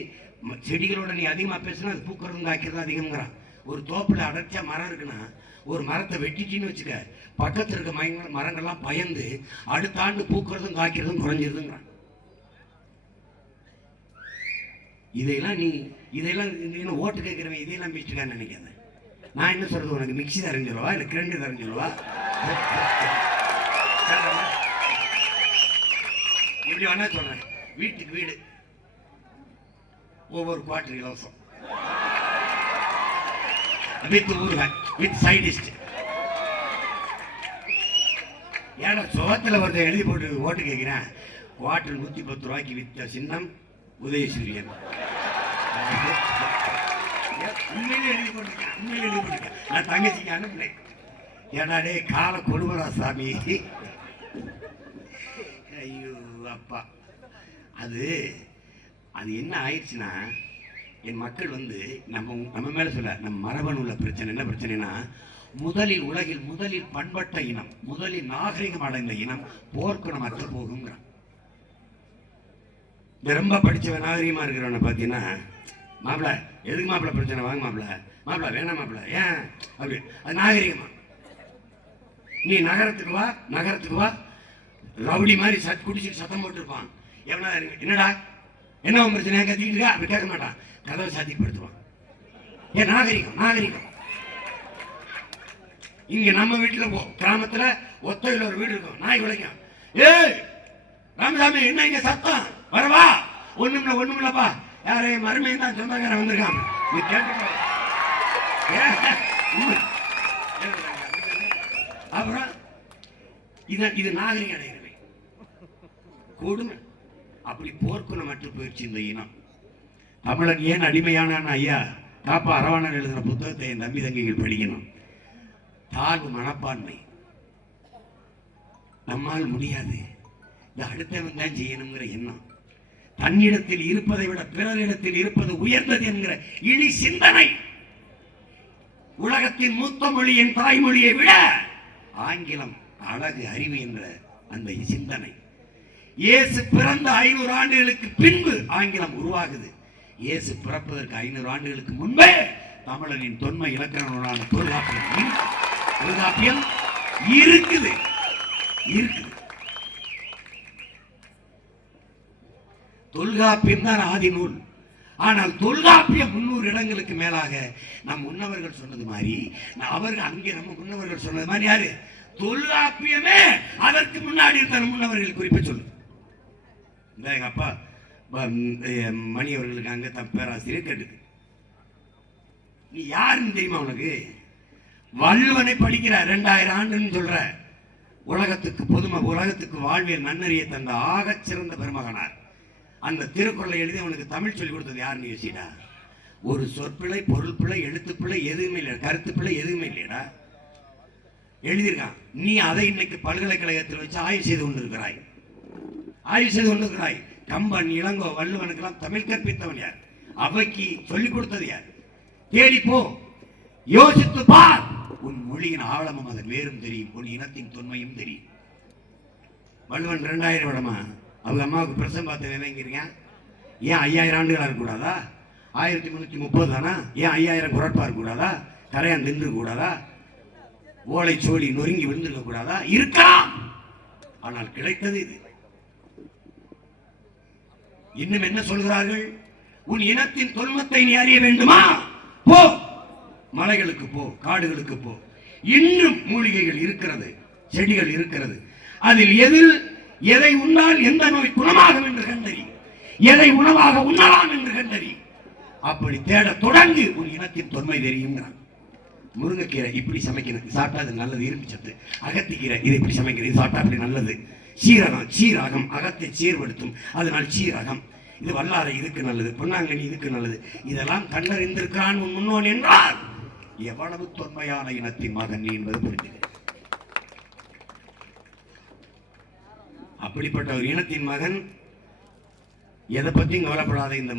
செடிகளோட நீ அதிகமா பேசினா அது பூக்கிறதும் காய்க்கிறதும் அதிகம்ங்கிறான். ஒரு தோப்புல அடைச்சா மரம் இருக்குன்னா ஒரு மரத்தை வெட்டிட்டின்னு வச்சுக்க, பக்கத்தில் இருக்க மரங்கள்லாம் பயந்து அடுத்த ஆண்டு பூக்கிறதும் காய்க்கிறதும் குறைஞ்சிருதுங்கிறான். இதெல்லாம் ஓட்டு கேட்கிறவன் இதையெல்லாம் பேசிட்டுக்கான்னு நினைக்காத. நான் என்ன சொல்றது, உனக்கு மிக்சி தரேன் சொல்லுவா, இல்லை கிரைண்டர் தரேன் சொல்லுவா, இப்படி வேணா சொல்றேன். வீட்டுக்கு வீடு ஒவ்வொரு குவார்டர் இலவசம், வித் ஊறுகாய் வித் சைட் டிஷ். ஏன்னா சுகத்தில் ஒருத்தர் எழுதி போட்டு ஓட்டு கேட்கிறேன். குவார்டர் 110 ரூபாய்க்கு வித்த சின்னம் உதயசூரியன். உண்மையிலே எழுதி போட்டிருக்கேன். நான் தங்கச்சிக்கு அனுப்பினேன். ஏன்னாடே கால கொடுவரா சாமி. ஐயோ அப்பா, அது என்ன ஆயிடுச்சுன்னா, என் மக்கள் நம்ம மேல சொல்ல, நம்ம மரபணு உள்ள பிரச்சனை. என்ன பிரச்சனைனா, உலகில் முதலில் பண்பட்ட இனம், முதலில் நாகரிகம் அடைந்த இனம் போர்க்குணம் அற்று போகுங்கிறான். ரொம்ப படிச்சவன் நாகரிகமா இருக்கிறவனை பார்த்தீங்கன்னா, மாப்பிள்ள எதுக்கு மாப்பிள்ள பிரச்சனை, வாங்க மாப்பிள்ள வேணாம் மாப்பிள்ள, ஏன் அப்படி, அது நாகரிகமா. நீ நகரத்துக்கு வா ரவுடி மாதிரி குடிச்சிட்டு சத்தம் போட்டு இருப்பான். எவனா என்னடா என்ன பிரச்சனை கத்திக்கிட்டு இருக்கா அப்படி கேட்க மாட்டான், கதவை சாத்திப்படுத்துவான். ஏன் நாகரிகம். இங்க நம்ம வீட்டுல கிராமத்துல ஒத்தையில ஒரு வீடு இருக்கும், நாய் குலைக்கும். ஏய் ராமசாமி என்ன இங்க சத்தம், வரவா, ஒண்ணுமில்லப்பா, யாரையும் மருமையும் தான் சொந்தக்காரன் வந்திருக்கான், நீ கேட்டு. அப்புறம் இது நாகரிக அடைகிறவை கொடுமை. அப்படி போர்க்குணம் மற்ற போயிடுச்சு இந்த இனம். தமிழன் ஏன் அடிமையான ஐயா காப்பா அரவாணன் எழுதின புத்தகத்தை என் தம்பி தங்கிகள் படிக்கணும். தாழ்வு மனப்பான்மை, நம்மால் முடியாது, இது அடுத்தவன் தான் செய்யணுங்கிற எண்ணம், தன்னிடத்தில் இருப்பதை விட பிறரிடத்தில் இருப்பது உயர்ந்தது என்கிற இழி சிந்தனை, உலகத்தின் மூத்த மொழியின் தாய்மொழியை விட ஆங்கிலம் அழகு அறிவு என்ற அந்த சிந்தனை. இயேசு பிறந்த 500 ஆண்டுகளுக்கு பின்பு ஆங்கிலம் உருவாகுது. இயேசு பிறப்பதற்கு 500 ஆண்டுகளுக்கு முன்பே தமிழனின் தொன்மை இலக்கண தொல்காப்பியம் இருக்குது. தொல்காப்பியம் தான் ஆதி நூல். ஆனால் தொல்காப்பியம் 300 இடங்களுக்கு மேலாக நம் முன்னவர்கள் சொன்னது மாதிரி, அங்கே நம்ம முன்னவர்கள் சொன்னது மாதிரி யாரு, தொல்காப்பியமே அதற்கு முன்னாடி இருந்த முன்னவர்கள் குறிப்பை சொல்லு. இந்த எங்க அப்பா மணி அவர்களுக்கு அங்க பேராசிரியர் கேட்டுக்கு, நீ யாருன்னு தெரியுமா உனக்கு? வள்ளுவனை படிக்கிற 2000 ஆண்டுன்னு சொல்ற, உலகத்துக்கு வாழ்வியல் நன்னறியை தந்த ஆகச் சிறந்த பெருமகனார். அந்த திருக்குறளை எழுதி அவனுக்கு தமிழ் சொல்லிக் கொடுத்தது யாருன்னு யோசிடா. ஒரு சொற்பிழை, பொருள் பிழை, எழுத்துப்பிழை எதுவுமே இல்லை, கருத்து பிழை எதுவுமே இல்லையடா, எழுதியிருக்கான். நீ அதை இன்னைக்கு பல்கலைக்கழகத்தில் வச்சு ஆய்வு செய்து கொண்டிருக்கிறாய். கம்பன், இளங்கோ, வள்ளுவனுக்கெல்லாம் தமிழ் கற்பித்தவன் யார்? அவைக்கு சொல்லிக் கொடுத்தது யார்? தேடிப்போ, யோசித்து பார். உன் மொழியின் ஆழமும் அதன் வேறும் தெரியும், உன் இனத்தின் தொன்மையும் தெரியும். வள்ளுவன் 2000 வருடமா அவங்க அம்மாவுக்கு பிரசம் பார்த்து வேலைங்கிறீங்க. ஏன் 5000 ஆண்டுகளா இருக்கக்கூடாதா? 1330 தானா? ஏன் 5000 குரட்பா இருக்கக்கூடாதா? கரையான் தின்று கூடாதா? ஓலை சோழி நொறுங்கி விழுந்திருக்க கூடாதா? இருக்கலாம். ஆனால் கிடைத்தது இது. இன்னும் என்ன சொல்கிறார்கள்? உன் இனத்தின் தொன்மத்தை நீ அறிய வேண்டுமா? போ, மலைகளுக்கு போ, காடுகளுக்கு போ. இன்னும் மூலிகைகள் இருக்கிறது, செடிகள் இருக்கிறது. அதில் எதை உண்ணால் எந்த நோய் குணமாகும் என்று கண்டறி, எதை உணவாக உண்ணலாம் என்று கண்டறி. அப்படி தேட தொடங்கு, உன் இனத்தின் தொன்மை தெரியும். முருங்கைக்கீரை இப்படி சமைக்கிறது, சாப்பிட்டா அது நல்லது, இரும்பு சத்து. அகத்திக்கீரை இதை இப்படி சமைக்கிறது, சாப்பிட்டா அப்படி நல்லது. சீரகம் அகத்தை சீர்படுத்தும், அதனால் சீரகம். இது வல்லாரை இதுக்கு நல்லது, பொன்னாங்கண்ணி இதுக்கு நல்லது. இதெல்லாம் கண்டறிந்திருக்கிறான் உன் முன்னோன் என்றால் எவ்வளவு தொன்மையான இனத்தின் மகன் நீ என்பது புரிஞ்சுக்க. அப்படிப்பட்ட ஒரு இனத்தின் மகன் எதை பற்றியும் கவலைப்படாத இந்த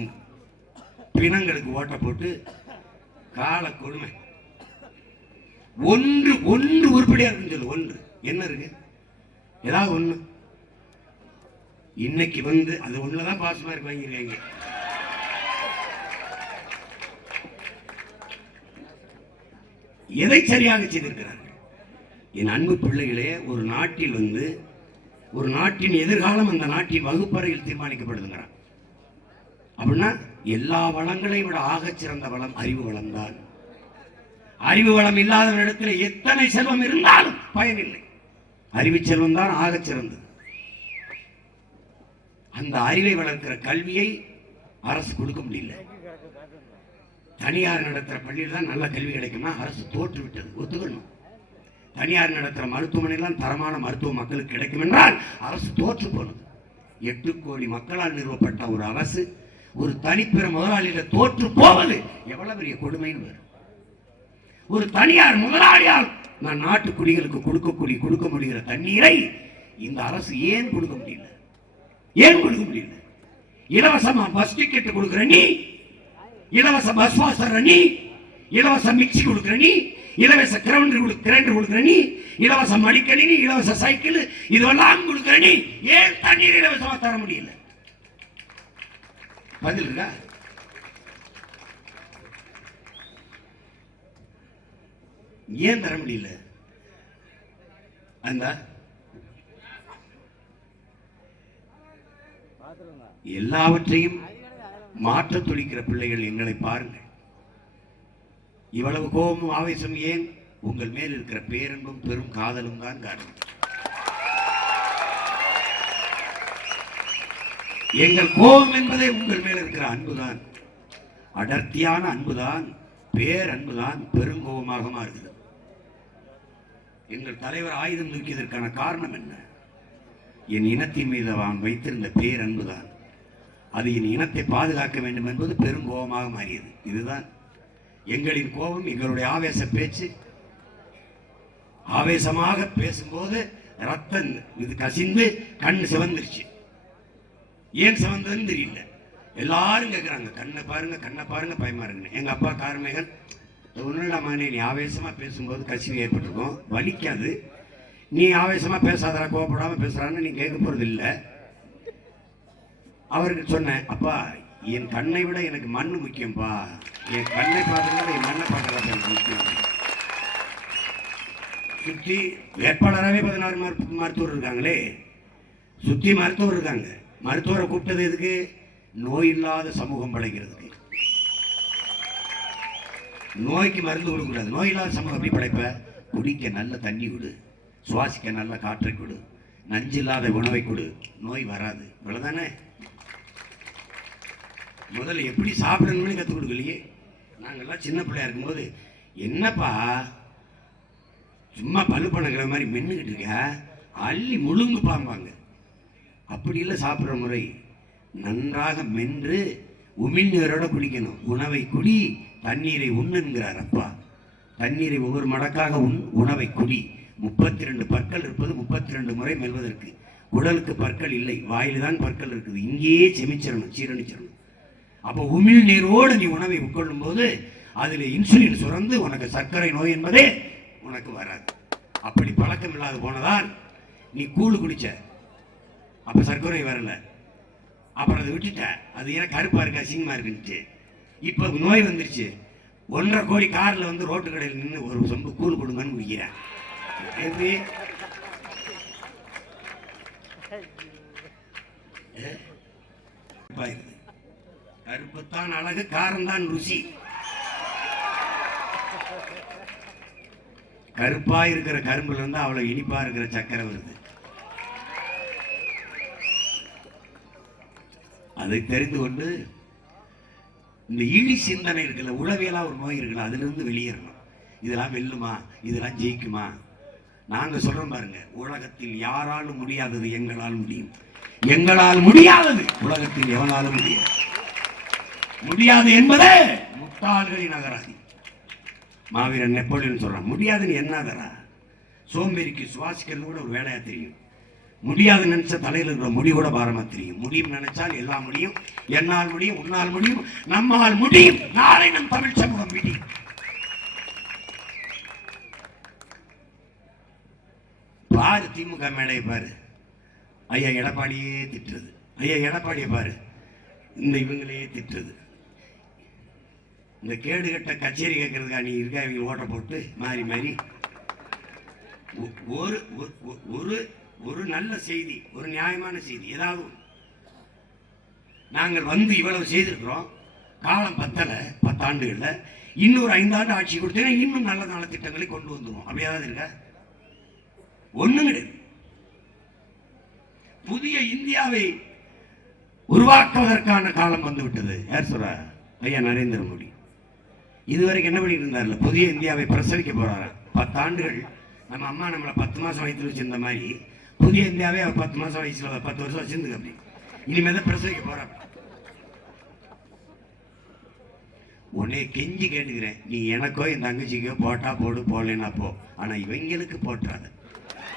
பிணங்களுக்கு ஓட்ட போட்டு கால கொடுமை. ஒன்று ஒன்று உருப்படியா இருக்குன்னு சொல்லு. ஒன்று என்ன இருக்கு? ஏதாவது ஒண்ணு. இன்னைக்கு வந்து அது ஒண்ணுதான் பாஸ் மார்க் வாங்கிருக்காங்க. எதை சரியாக செய்திருக்கிறார்கள்? என் அன்பு பிள்ளைகளே, ஒரு நாட்டில் வந்து ஒரு நாட்டின் எதிர்காலம் அந்த நாட்டின் வகுப்பறையில் தீர்மானிக்கப்படுதுங்கிறான். அப்படின்னா எல்லா வளங்களையும் விட ஆகச் சிறந்த வளம் அறிவு வளம் தான். அறிவு வளம் இல்லாதவனிடத்தில் எத்தனை செல்வம் இருந்தாலும் பயனில்லை. அறிவு செல்வம் தான் ஆகச் சிறந்தது. அந்த அறிவை வளர்க்கிற கல்வியை அரசு கொடுக்க முடியல. தனியார் நடத்துற பள்ளியில் தான் நல்ல கல்வி கிடைக்கும்னா அரசு தோற்று விட்டது, ஒத்துக்கணும். தனியார் நடத்துற மருத்துவமனையில் தரமான மருத்துவ மக்களுக்கு கிடைக்கும் என்றால் அரசு தோற்று போனது. 8 கோடி மக்களால் நிறுவப்பட்ட ஒரு அரசு ஒரு தனிப்பிற முதலாளியில தோற்று போவது எவ்வளவு பெரிய கொடுமைன்னு. ஒரு தனியார் முதலாளியால் நான் நாட்டு குடிகளுக்கு கொடுக்க முடிகிற தண்ணீரை இந்த அரசு ஏன் கொடுக்க முடியல? ஏன் கொடுக்க முடியல? இலவசமா பஸ் டிக்கெட் கொடுக்கிற நீ, இலவச பஸ் வாசர் நீ, இலவச மிக்சி கொடுக்கிற நீ, இலவச கிரைண்டர் கொடுக்கிற நீ, இலவச மடிக்கணினி, இலவச சைக்கிள், இதெல்லாம் கொடுக்கிற நீ ஏன் தண்ணீர் இலவசமா தர முடியல? பதில் இருக்கா? ஏன் தர முடியல? அந்த எல்லாவற்றையும் மாற்ற துடிக்கிற பிள்ளைகள் எங்களை பாருங்கள். இவ்வளவு கோபமும் ஆவேசம் ஏன்? உங்கள் மேல் இருக்கிற பேரன்பும் பெரும் காதலும் தான் காரணம். எங்கள் கோபம் என்பதே உங்கள் மேல் இருக்கிற அன்புதான். அடர்த்தியான அன்புதான், பேரன்புதான் பெருங்கோபமாக மாறுகிறது. எங்கள் தலைவர் ஆயுதம் தூக்கியதற்கான காரணம் என்ன? என் இனத்தின் மீது அவன் வைத்திருந்த பேரன்புதான். அது என் இனத்தை பாதுகாக்க வேண்டும் என்பது பெருங்கோபமாக மாறியது. இதுதான் எங்களின் கோபம். எங்களுடைய ஆவேச பேச்சு, ஆவேசமாக பேசும்போது ரத்தம் இது கசிந்து கண் சிவந்துருச்சு. ஏன் சிவந்ததுன்னு தெரியல. எல்லாரும் கேட்குறாங்க, கண்ணை பாருங்க பயமா இருக்குன்னு. எங்க அப்பா கார்மேகன், ஒன்றும் இல்லாம நீ ஆவேசமா பேசும்போது கசிவு ஏற்பட்டிருக்கும், வலிக்காது. நீ ஆவேசமா பேசாதரா, கோவப்படாம பேசுறான்னு நீ கேட்க போறது இல்லை. அவருக்கு சொன்னேன், அப்பா என் கண்ணை விட எனக்கு மண் முக்கியம்பா, என் கண்ணை பார்க்கறத என் மண்ணை பார்க்கறத எனக்கு முக்கியம். சுற்றி வேட்பாளராகவே 16 மருத்துவர் இருக்காங்களே, சுற்றி மருத்துவர் இருக்காங்க. மருத்துவரை கூப்பிட்டது எதுக்கு? நோய் இல்லாத சமூகம் படைக்கிறதுக்கு. நோய்க்கு மருந்து கொடுக்கூடாது. நோய் இல்லாத சமூகம் எப்படி படைப்ப? குடிக்க நல்ல தண்ணி கொடு, சுவாசிக்க நல்ல காற்றை கொடு, நஞ்சு இல்லாத உணவை கொடு, நோய் வராது. இவ்வளவுதானே. முதல்ல எப்படி சாப்பிடணும்னு கற்றுக் கொடுக்கலையே. நாங்கள்லாம் சின்ன பிள்ளையா இருக்கும்போது, என்னப்பா சும்மா பல்லு பண்ணக்கிற மாதிரி மென்னுக்கிட்டு இருக்க, அள்ளி முழுங்கு பாம்பாங்க. அப்படி இல்லை சாப்பிட்ற முறை. நன்றாக மென்று உமிழ்நீரோட குடிக்கணும். உணவை குடி, தண்ணீரை உண்ணுங்கிறார் அப்பா. தண்ணீரை ஒவ்வொரு மடக்காக உணவை குடி. 32 பற்கள் இருப்பது 32 முறை மெல்வதற்கு. குடலுக்கு பற்கள் இல்லை, வாயில தான் பற்கள் இருக்குது. இங்கேயே செமிச்சிடணும், சீரணிச்சிடணும். அப்போ உமிழ் நீரோடு நீ உணவை உட்கொள்ளும் போது அதில் இன்சுலின் சுரந்து உனக்கு சர்க்கரை நோய் என்பதே உனக்கு வராது. அப்படி பழக்கம் இல்லாத போனதான் நீ கூழ் குடிச்ச, அப்ப சர்க்கரை வரல. அப்புறம் அதை விட்டுட்ட, அது ஏன் கருப்பா இருக்கு, அசிங்கமா இருக்குன்ட்டு. இப்ப நோய் வந்துருச்சு. 1.5 கோடி கார்ல வந்து ரோட்டு கடையில் நின்று ஒரு சொம்பு கூழ் கொடுங்கன்னு குடிக்கிறேன். கருப்புத்தான் அழகு, காரம்தான் ருசி. கருப்பா இருக்கிற கரும்புல இருந்து அவ்வளவு இனிப்பா இருக்கிற சக்கரை வருது. அதை தெரிந்து கொண்டு இந்த இழி சிந்தனை இருக்குல்ல, உளவியலா ஒரு நோய் இருக்குல்ல, அதுல இருந்து வெளியேறணும். இதெல்லாம் வெல்லுமா, இதெல்லாம் ஜெயிக்குமா? நாங்க சொல்றோம் பாருங்க, உலகத்தில் யாராலும் முடியாதது எங்களால் முடியும், எங்களால் முடியாதது உலகத்தில் எவனாலும் முடியாது. முடியாது என்பதே முட்டாள்களின் அகராதி. மாவீரன் நெப்போலியன் சொல்றான், முடியாதுன்னு என்னதரா? சோம்பேறிக்கு சுவாசிக்கிறது கூட ஒரு வேலையா தெரியும். முடியாது நினைச்ச தலையில் இருக்கிற முடி கூட பாரமா தெரியும். முடியும் நினைச்சால் எல்லாம் முடியும். என்னால் முடியும், உன்னால் முடியும், நம்மால் முடியும். நாளை நம் தமிழ் சமூகம் விடியும். பாரு திமுக மேடையை பாரு, ஐயா எடப்பாடியே திட்டுறது. ஐயா எடப்பாடியை பாரு, இந்த இவங்களையே திட்டுறது. இந்த கேடுகட்ட கச்சேரி கேட்கறதுக்கா நீ இருக்கா இவங்க ஓட்ட போட்டு மாறி மாறி. ஒரு ஒரு ஒரு நல்ல செய்தி, ஒரு நியாயமான செய்தி ஏதாவது நாங்கள் வந்து இவ்வளவு செய்திருக்கிறோம், காலம் பத்தல, 10 ஆண்டுகள்ல இன்னொரு 5 ஆண்டு ஆட்சி கொடுத்தீங்கன்னா இன்னும் நல்ல நலத்திட்டங்களை கொண்டு வந்துருவோம். அப்படி ஏதாவது இருக்கா? ஒண்ணும் கிடையாது. புதிய இந்தியாவை உருவாக்குவதற்கான காலம் வந்து விட்டது. யார் சொல்ற? ஐயா நரேந்திர மோடி. இதுவரைக்கும் என்ன பண்ணிட்டு இருந்தார்ல, புதிய இந்தியாவை பிரசவிக்க போறாரு. 10 ஆண்டுகள் நம்ம அம்மா நம்மளை 10 மாசம் வயசுல வச்சிருந்த மாதிரி புதிய இந்தியாவே 10 மாசம் வயசுல 10 வருஷம் வச்சிருந்து அப்படி இனிமேதான் பிரசவிக்க போறாங்க. உன்னை கெஞ்சி கேட்டுக்கிறேன், நீ எனக்கோ என் தங்கச்சிக்கோ போட்டா போடு, போடலன்னா போ, ஆனா இவங்களுக்கு போட்டுறாத,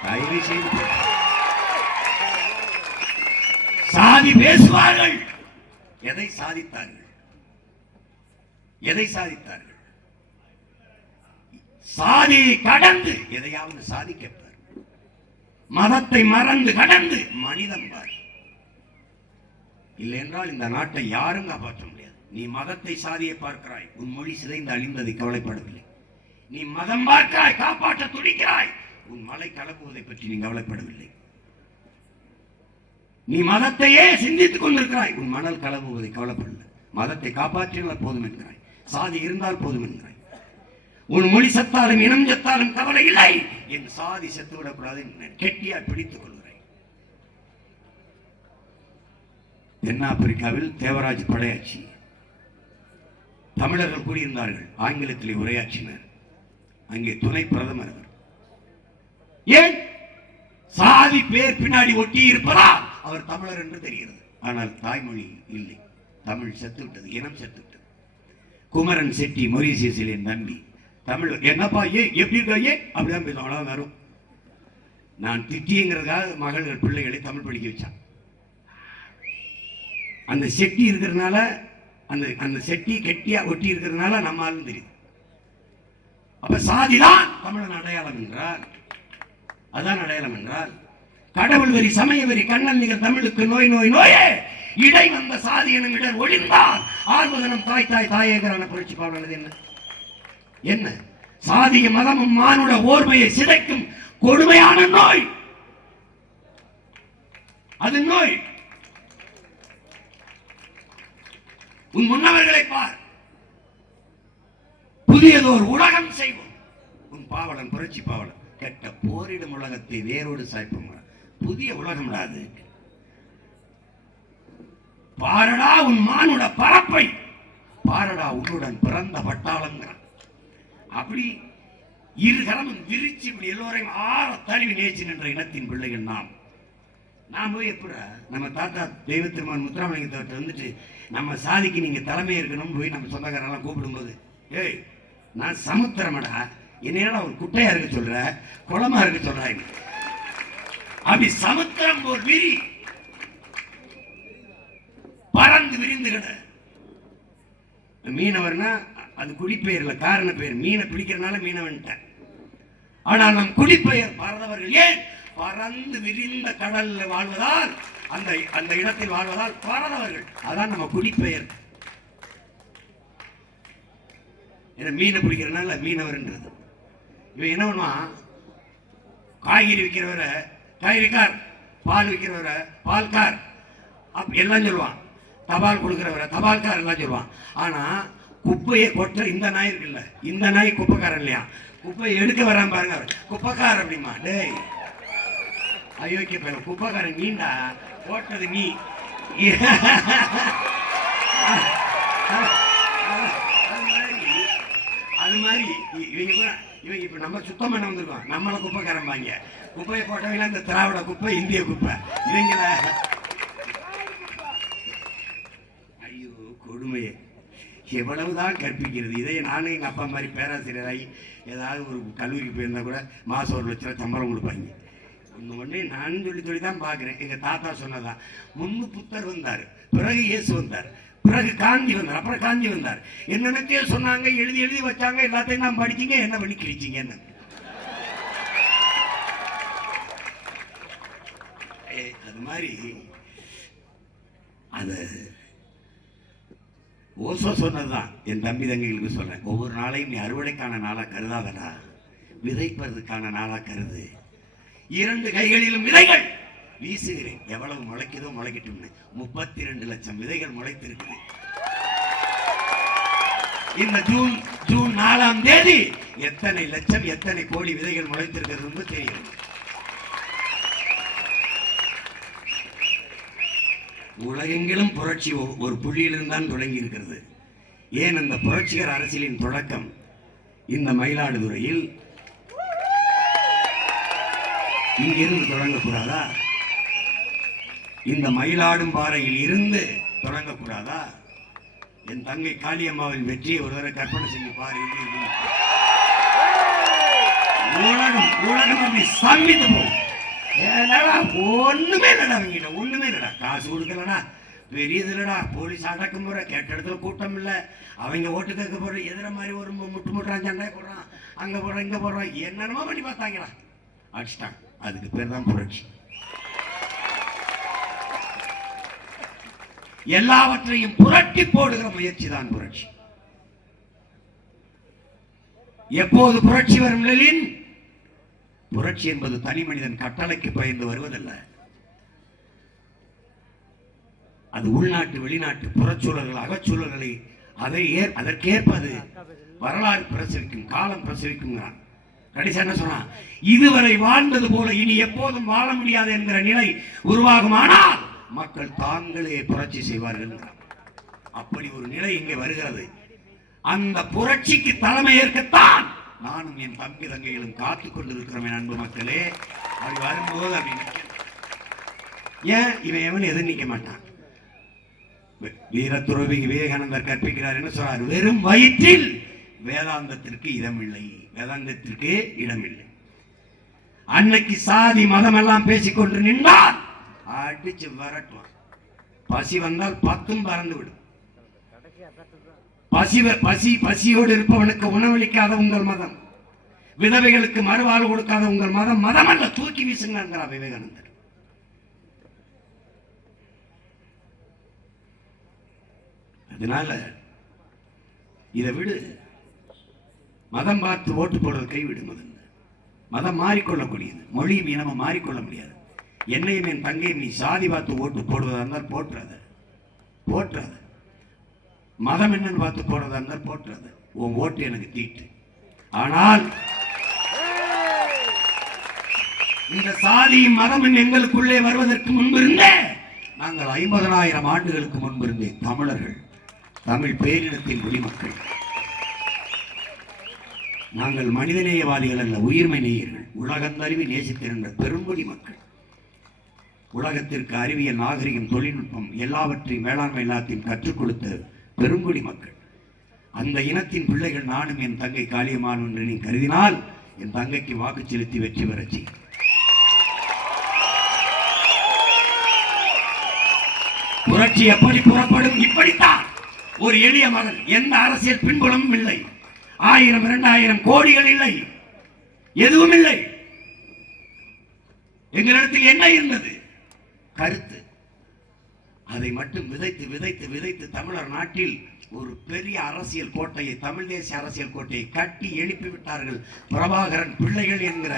தயவு செய்து. சாதி பேசுவார்கள். எதை சாதித்தார்கள்? எதை சாதித்தார்கள்? சாதியை கடந்து எதையாவது சாதிக்கப்பார். மதத்தை மறந்து கடந்து மனிதம் பார். இல்லை என்றால் இந்த நாட்டை யாரும் காப்பாற்ற முடியாது. நீ மதத்தை சாதியை பார்க்கிறாய், உன் மொழி சிதைந்து அழிந்ததை கவலைப்படவில்லை. நீ மதம் பார்க்கிறாய், காப்பாற்ற துடிக்கிறாய், உன் மலை கலப்புவதை பற்றி நீ கவலைப்படவில்லை. நீ மதத்தையே சிந்தித்துக் கொண்டிருக்கிறாய், உன் மணல் கலவுவதை கவலைப்படவில்லை. மதத்தை காப்பாற்றினால் போதும் என்கிறாய், சாதி இருந்தால் போதும் என்கிறாய். உன் மொழி செத்தாலும் இனம் செத்தாலும் கவலை இல்லை, என் சாதி செத்து விடக்கூடாது கெட்டியா பிடித்துக் கொள்கிறாய். தென்னாப்பிரிக்காவில் தேவராஜ் படையாட்சி, தமிழர்கள் கூடியிருந்தார்கள், ஆங்கிலத்திலே உரையாற்றினர். அங்கே துணை பிரதமர் அவர். ஏன்? சாதி பேர் பின்னாடி ஒட்டி இருப்பதா அவர் தமிழர் என்று தெரிகிறது. ஆனால் தாய்மொழி இல்லை, தமிழ் செத்துவிட்டது, இனம் செத்துவிட்டது. குமரன் செட்டி மொரீசியஸில் என் தம்பி, தமிழ் என்னப்பா எப்படி இருக்க அப்படிதான் பேசுவாங்க. வரும் நான் திட்டிங்கிறதுக்காக மகள்கள் பிள்ளைகளை தமிழ் படிக்க வச்சான். அந்த செட்டி இருக்கிறதுனால, அந்த அந்த செட்டி கெட்டியா ஒட்டி இருக்கிறதுனால நம்மாலும் தெரியுது. அப்ப சாதிதான் தமிழன் அடையாளம் என்றால், அதான் அடையாளம் என்றால், கடவுள் வரி, சமய வரி, கண்ணன் நிகர் தமிழுக்கு நோய் நோய் நோயே, இடை வந்த சாதி எனும் இடர் ஒழிந்தால் ஆர்வதனம் தாய் தாய் தாயேங்கிறான புரட்சி பாடல். என்ன என்ன சாதிய மதமும் மானுட ஓர்மையை சிதைக்கும் கொடுமையான நோய், அது நோய். உன் முன்னவர்களை பார், புதியதோர் உலகம் செய்வோம். உன் பாவலன் புரட்சி பாவலன் கெட்ட போரிடும் உலகத்தை வேரோடு சாய்ப்போம். புதிய உலகம் அது. பாரடா உன் மானுட பரப்பை, பாரடா உன்னுடன் பிறந்த பட்டாளங்கிறான். அப்படி இருகரமும் விரிச்சு இப்படி எல்லோரையும் ஆற தழுவி நேச்சு நின்ற இனத்தின் பிள்ளைகள் நாம் போய் எப்பட நம்ம தாத்தா தெய்வ திருமன் முத்துராமலிங்கத்தை வந்துட்டு நம்ம சாதிக்கு நீங்க தலைமை இருக்கணும் போய் நம்ம சொந்தக்காரெல்லாம் கூப்பிடும்போது, ஏய் நான் சமுத்திரமடா, என்னடா ஒரு குட்டையா இருக்க சொல்ற, குளமா இருக்க சொல்றாங்க. அப்படி சமுத்திரம் போல் விரி பறந்து விரிந்து கிட. மீனவர்னா அது குடிப்பெயர்ல காரண பெயர், மீனை பிடிக்கிறதுனால மீனவன்ட்ட. ஆனால் நம் குடிப்பெயர் பறந்தவர்கள். ஏன்? பறந்து விரிந்த கடல்ல வாழ்வதால், அந்த அந்த இடத்தில் வாழ்வதால் பறந்தவர்கள். அதான் நம்ம குடிப்பெயர். மீனை பிடிக்கிறதுனால மீனவர்ன்றது. இவன் என்ன பண்ணுவான், காய்கறி விற்கிறவரை காய்கறிக்கார், பால் விற்கிறவரை பால்கார் எல்லாம் சொல்லுவான், தபால் கொடுக்கிறவரை தபால்கார் எல்லாம் சொல்லுவான். ஆனா குப்பையை கொட்ட இந்த நாய் இருக்குல்ல, இந்த நாய் குப்பைக்காரன் இல்லையா, குப்பையை எடுக்க வராம பாருங்க குப்பைக்கார் அப்படிமா. டேய் அயோக்கிய பையன், குப்பைக்காரன் நீண்டா, போட்டது நீ. அது மாதிரி இவங்க இப்ப நம்ம சுத்தம் பண்ண வந்திருக்கோம், நம்மள குப்பைக்காரன் வாங்க. குப்பையை போட்டவங்க இந்த திராவிட குப்பை, இந்திய குப்பை, இவங்கள ஐயோ கொடுமையே எவ்வளவுதான் கற்பிக்கிறது. இதை நானும் எங்கள் அப்பா மாதிரி பேராசிரியராகி ஏதாவது ஒரு கல்லூரிக்கு போயிருந்தா கூட மாதம் 1 லட்ச ரூபா சம்பளம் கொடுப்பாங்க. ஒண்ணு நான் சொல்லி தான் பார்க்கிறேன். எங்க தாத்தா சொன்னதான், முன்னு புத்தர் வந்தார், பிறகு இயேசு வந்தார், பிறகு காந்தி வந்தார், அப்புறம் காந்தி வந்தார். என்னென்னத்தையோ சொன்னாங்க, எழுதி எழுதி வச்சாங்க, எல்லாத்தையும் நான் படிச்சீங்க, என்ன பண்ணி கிழிச்சிங்க என்ன. அது மாதிரி அது ஓசோ சொன்னதுதான் என் தம்பி தங்கைகளுக்கு சொல்றேன். ஒவ்வொரு நாளையும் நீ அறுவடைக்கான நாளா கருதாதடா, விதைப்பதற்கான நாளா கருது. 2 கைகளிலும் விதைகள் வீசுகிறேன். எவ்வளவு முளைக்குதோ முளைக்கட்டும். 32 லட்சம் விதைகள் முளைத்திருக்குது. இந்த ஜூன் 4ஆம் தேதி எத்தனை லட்சம் எத்தனை கோடி விதைகள் முளைத்திருக்கிறது தெரியும். உலகெங்கிலும் புரட்சி ஒரு புள்ளியிலிருந்தான் தொடங்கி இருக்கிறது. ஏன் அந்த புரட்சிகர அரசியலின் தொடக்கம் இந்த மயிலாடுதுறையில் இங்கிருந்து தொடங்கக்கூடாதா? இந்த மயிலாடும் பாறையில் இருந்து தொடங்கக்கூடாதா? என் தங்கை காளியம்மாவின் வெற்றியை ஒரு தடவை கற்பனை செஞ்சு பாரு. உலகம் அப்படி சம்பித்து போகும். ஒண்ணுமே இல்லடா, அவங்கிட்ட ஒண்ணுமே இல்லடா. காசு கொடுக்கலடா, பெரியது இல்லடா, போலீஸ் அடக்கும் முறை, கேட்ட இடத்துல கூட்டம் இல்ல, அவங்க ஓட்டு கேட்க போற எதிர மாதிரி ஒரு முட்டுறான், சண்டை போடுறான், அங்க போடுறான், இங்க போடுறான், என்னென்னமோ பண்ணி பார்த்தாங்களா, அடிச்சிட்டாங்க. அதுக்கு பேர் தான் புரட்சி. எல்லாவற்றையும் புரட்டி போடுகிற முயற்சி தான் புரட்சி. எப்போது புரட்சி வரும் நிலையில், புரட்சி என்பது தனி மனிதன் கட்டளைக்கு பயந்து வருவதல்ல. அது உள்நாட்டு வெளிநாட்டு புறச்சூழல்கள் அகச்சூழல்களை அதற்கேற்பது வரலாறு பிரசவிக்கும், காலம் பிரசவிக்கும். கடைசி என்ன சொன்னா, இதுவரை வாழ்ந்தது போல இனி எப்போதும் வாழ முடியாது என்கிற நிலை உருவாகுமானால் மக்கள் தாங்களே புரட்சி செய்வார்கள். அப்படி ஒரு நிலை இங்கே வருகிறது. அந்த புரட்சிக்கு தலைமை ஏற்கத்தான் நானும் என் தம்பி தங்கைகளும் காத்துக் கொண்டிருக்கிறோம். என் அன்பு மக்களே, அப்படி வரும்போது அப்படின்னு ஏன் இவன் எவன் எதிர் நிற்க மாட்டான். வீரத்துறவி விவேகானந்தர் கற்பிக்கிறார் என்ன சொல்றார், வெறும் வயிற்றில் வேதாந்தத்திற்கு இடமில்லை, வேதாந்தத்திற்கு இடமில்லை. அன்னைக்கு சாதி மதம் எல்லாம் பேசிக்கொண்டு நின்றால் அடிச்சு வரட்டுவான். பசி வந்தால் 10 பறந்து விடும். பசியோடு இருப்பவனுக்கு உணவளிக்காத உங்கள் மதம், விதவைகளுக்கு மறுவாழ்வு கொடுக்காத உங்கள் மதம் மதம் அல்ல, தூக்கி வீசுங்கிறார் விவேகானந்தர். அதனால இதை விடு, மதம் பார்த்து ஓட்டு போடுறது கைவிடு. மதம் மாறிக்கொள்ளக்கூடியது, மொழியும் இனமும் மாறிக்கொள்ள முடியாது. என்னையும் என் தங்கையும் நீ சாதி பார்த்து ஓட்டு போடுவதா இருந்தால் போற்றாத. மதம் என்னன்னு பார்த்து போடுறதா இருந்தால் போற்றாத. உன் ஓட்டு எனக்கு தீட்டு. ஆனால் இந்த சாதியும் மதமும் எங்களுக்குள்ளே வருவதற்கு முன்பு இருந்தே, நாங்கள் 50,000 ஆண்டுகளுக்கு முன்பு இருந்தே தமிழர்கள், தமிழ் பேரினத்தின் குடிமக்கள். நாங்கள் மனிதநேயவாதிகள் அல்ல, உயிர்மை நேயர்கள், உலகந்தறிவி நேசித்திருந்த பெருங்குடி மக்கள். உலகத்திற்கு அறிவியல், நாகரிகம், தொழில்நுட்பம் எல்லாவற்றையும், வேளாண்மை எல்லாத்தையும் கற்றுக் கொடுத்த பெருங்குடி மக்கள். அந்த இனத்தின் பிள்ளைகள் நானும் என் தங்கை காளியம்மான் என்று நீ கருதினால் என் தங்கைக்கு வாக்கு செலுத்தி வெற்றி பெறச்சி. புரட்சி எப்படி புறப்படும்? இப்படித்தான். ஒரு எளிய மகன், எந்த அரசியல் பின்புலமும் இல்லை, 1000 2000 கோடிகள் இல்லை, எதுவும் இல்லை. எங்களிடத்தில் என்ன இருந்தது? கருத்து. அதை மட்டும் விதைத்து விதைத்து விதைத்து தமிழர் நாட்டில் ஒரு பெரிய அரசியல் கோட்டையை, தமிழ் தேசிய அரசியல் கோட்டையை கட்டி எழுப்பி விட்டார்கள் பிரபாகரன் பிள்ளைகள் என்கிற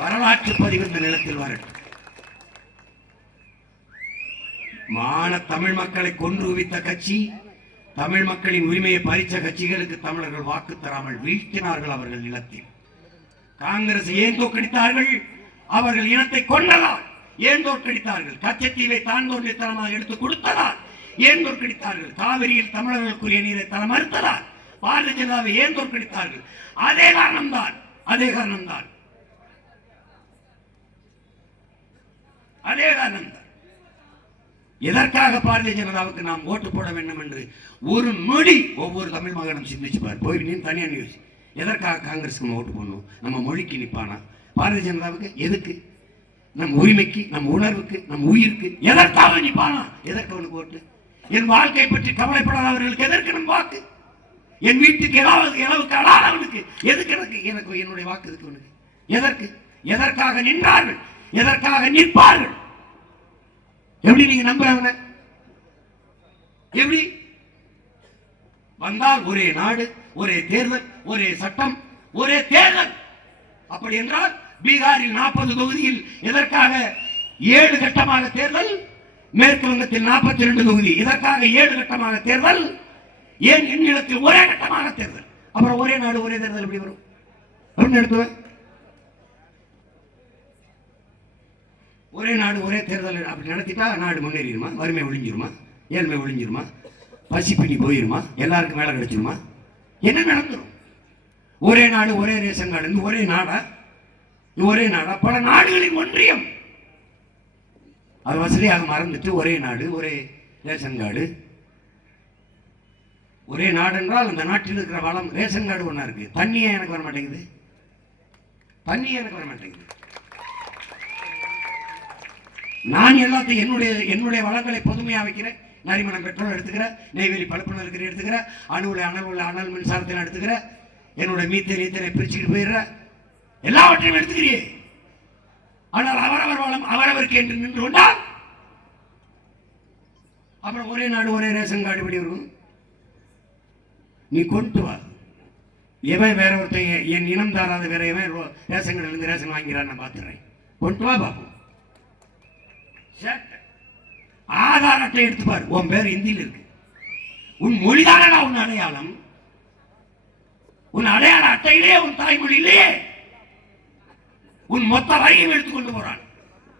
வரலாற்று பதிவு இந்த நிலத்தில் வரட்டும். மான தமிழ் மக்களை கொன்று குவித்த கட்சி, தமிழ் மக்களின் உரிமையை பறித்த கட்சிகளுக்கு தமிழர்கள் வாக்கு தராமல் வீழ்த்தினார்கள் அவர்கள் நிலத்தில். காங்கிரஸ் ஏன் தோற்கடித்தார்கள்? அவர்கள் இனத்தை கொண்டதால். ஏன் தோற்கடித்தார்கள்? கச்சத்தீவை தான் தோன்றித்தனமாக எடுத்து கொடுத்ததால். ஏன் தோற்கடித்தார்கள்? காவிரியில் தமிழர்களுக்குரிய நீரை தர மறுத்ததால். பாரதிய ஜனதாவை ஏன் தோற்கடித்தார்கள்? அதே காரணம்தான். எதற்காக பாரதிய ஜனதாவுக்கு நாம் ஓட்டு போட வேண்டும் என்று ஒரு நொடி ஒவ்வொரு தமிழ் மகனும் சிந்திச்சுப்பார். போய் நீ தனியாக யோசி, எதற்காக காங்கிரஸ்க்கு நம்ம ஓட்டு போடணும்? நம்ம மொழிக்கு நிற்பானா? பாரதிய ஜனதாவுக்கு எதுக்கு? நம் உரிமைக்கு, நம் உணர்வுக்கு, நம் உயிருக்கு. எதற்காக நிப்பானா? எதற்கு அவனுக்கு ஓட்டு? என் வாழ்க்கை பற்றி கவலைப்படாதவர்களுக்கு எதற்கு நம் வாக்கு? என் வீட்டுக்கு இளவுக்கு அடாதவனுக்கு எதுக்கு எனக்கு என்னுடைய வாக்கு எதுக்கு அவனுக்கு? எதற்கு? எதற்காக நின்றார்கள்? எதற்காக நிற்பார்கள்? எப்படி நீங்க நம்புறவன? எப்படி வந்தால் ஒரே நாடு, ஒரே தேர்தல், ஒரே சட்டம், ஒரே தேர்தல். அப்படி என்றால் பீகாரில் 40 தொகுதியில் எதற்காக 7 கட்டமாக தேர்தல்? மேற்கு வங்கத்தில் 42 தொகுதி, இதற்காக 7 கட்டமாக தேர்தல். ஏன் எண்ணிலத்தில் ஒரே கட்டமாக தேர்தல்? அப்புறம் ஒரே நாடு ஒரே தேர்தல் எப்படி வரும்? நடத்துவேன். ஒரே நாடு ஒரே தேர்தல் அப்படி நடத்திட்டா நாடு முன்னேறிடுமா? வறுமை ஒழிஞ்சிருமா? ஏழ்மை ஒழிஞ்சிருமா? பசிப்பினி போயிருமா? எல்லாருக்கும் வேலை கிடைச்சிருமா? என்ன நடந்துரும்? ஒரே நாடு ஒரே ரேஷன் கார்டு, ஒரே நாடா? ஒரே நாடா? பல நாடுகளின் ஒன்றியம். அது வசதியாக மறந்துட்டு ஒரே நாடு ஒரே ரேஷன் கார்டு. ஒரே நாடு என்றால் அந்த நாட்டில் இருக்கிற வளம். ரேஷன் கார்டு ஒன்றா இருக்கு, தண்ணியே எனக்கு வர மாட்டேங்குது. தண்ணியே எனக்கு வர மாட்டேங்குது. நான் எல்லாத்தையும் என்னுடைய வளங்களை பொதுமையாக வைக்கிறேன். நரிமணம் பெட்ரோல் எடுத்துக்கிறேன், நெய்வேலி பழுப்புணர் இருக்கிற எடுத்துக்கிறேன், அனல் மின்சாரத்தில் எடுத்துக்கிறேன், என்னுடைய மீத்தனை பிரிச்சுக்கிட்டு போயிடுறேன். எல்லாவற்றையும் எடுத்துக்கிறியே. ஆனால் அவரவர் வளம் அவரவருக்கு என்று நின்று கொண்டால் அப்புறம் ஒரே நாடு ஒரே ரேஷன் கார்டு எப்படி இருக்கும்? நீ கொண்டு வா. எவன் வேற ஒருத்தன் என் இனம் தாராத வேற எவன் ரேஷன் கடையில இருந்து ரேஷன் வாங்கிறான் நான் பார்த்துறேன். கொண்டு வா பாப்போம். ஆதார் அட்டை எடுத்து பாரு. உன் பேர் இந்தியில் இருக்கு. உன் மொழிதானடா உன் அடையாளம். உன் அடையாள அட்டையிலே உன் தாய்மொழி இல்லையே. உன் மொத்த வரியும் எடுத்துக்கொண்டு போறான்.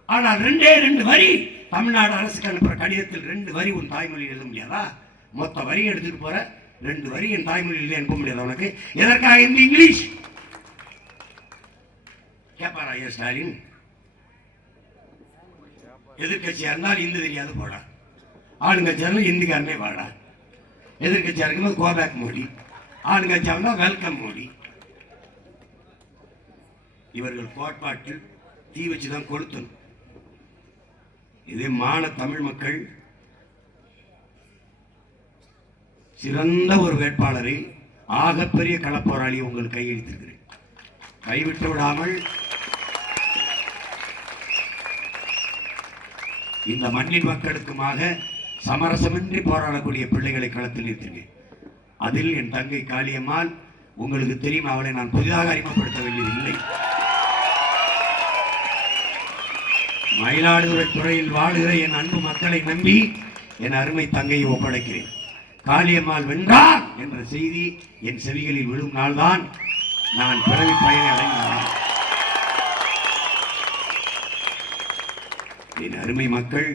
ஆனால் 2 வரி தமிழ்நாடு அரசுக்கு அனுப்புற கடிதத்தில் 2 வரி உன் தாய்மொழியில் எழுத முடியாதா? மொத்த வரி எடுத்துட்டு போற 2 வரி என் தாய்மொழியில் அனுப்ப முடியாது உனக்கு. எதற்காக இந்த இங்கிலீஷ் கேப்பாரா ஐயா ஸ்டாலின்? எதிர்கட்சியா இருந்தால் இந்து தெரியாது போடா, ஆளுங்கட்சியா இருந்தால் இந்துக்காரனே வாடா. எதிர்கட்சியா இருக்கும்போது கோபேக் மோடி, ஆளுங்கட்சியா இருந்தால் வெல்கம் மோடி. இவர்கள் கோட்பாட்டில் தீ வச்சுதான் கொளுத்தணும். இதே மான தமிழ் மக்கள் சிறந்த ஒரு வேட்பாளரை, ஆகப்பெரிய களப்போராளி உங்கள் கையெழுத்திருக்கிறேன். கைவிட்டு விடாமல் இந்த மண்ணின் மக்களுக்குமாக சமரசமின்றி போராடக்கூடிய பிள்ளைகளை களத்தில் நிறுத்தினேன். அதில் என் தங்கை காளியம்மாள், உங்களுக்கு தெரியும், அவளை நான் புதிதாக அறிமுகப்படுத்த வேண்டியதில்லை. மயிலாடுதுறை துறையில் வாழுகிற என் அன்பு மக்களை நம்பி என் அருமை தங்கையை ஒப்படைக்கிறேன். காளியம்மாள் வென்றார் என்ற செய்தி என் செவிகளில் விழும் நாள்தான் நான் பிறவி பயனை அடைந்தேன். என் அருமை மக்கள்,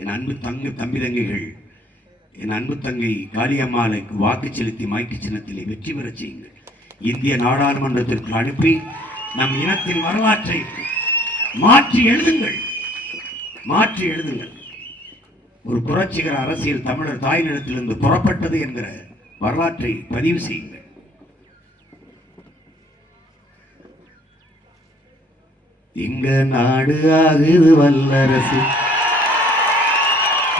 என் அன்பு தம்பி தங்கைகள், என் அன்பு தங்கை காளியம்மாளுக்கு வாக்கு செலுத்தி மைக்கு சின்னத்திலே வெற்றி பெறச் செய்யுங்கள். இந்திய நாடாளுமன்றத்திற்கு அனுப்பி நம் இனத்தின் வரலாற்றை மாற்றி எழுதுங்கள். ஒரு புரட்சிகர அரசியல் தமிழர் தாய் நிலத்திலிருந்து புறப்பட்டது என்கிற வரலாற்றை பதிவு செய்யுங்கள். எங்க நாடு ஆகுது வல்லரசு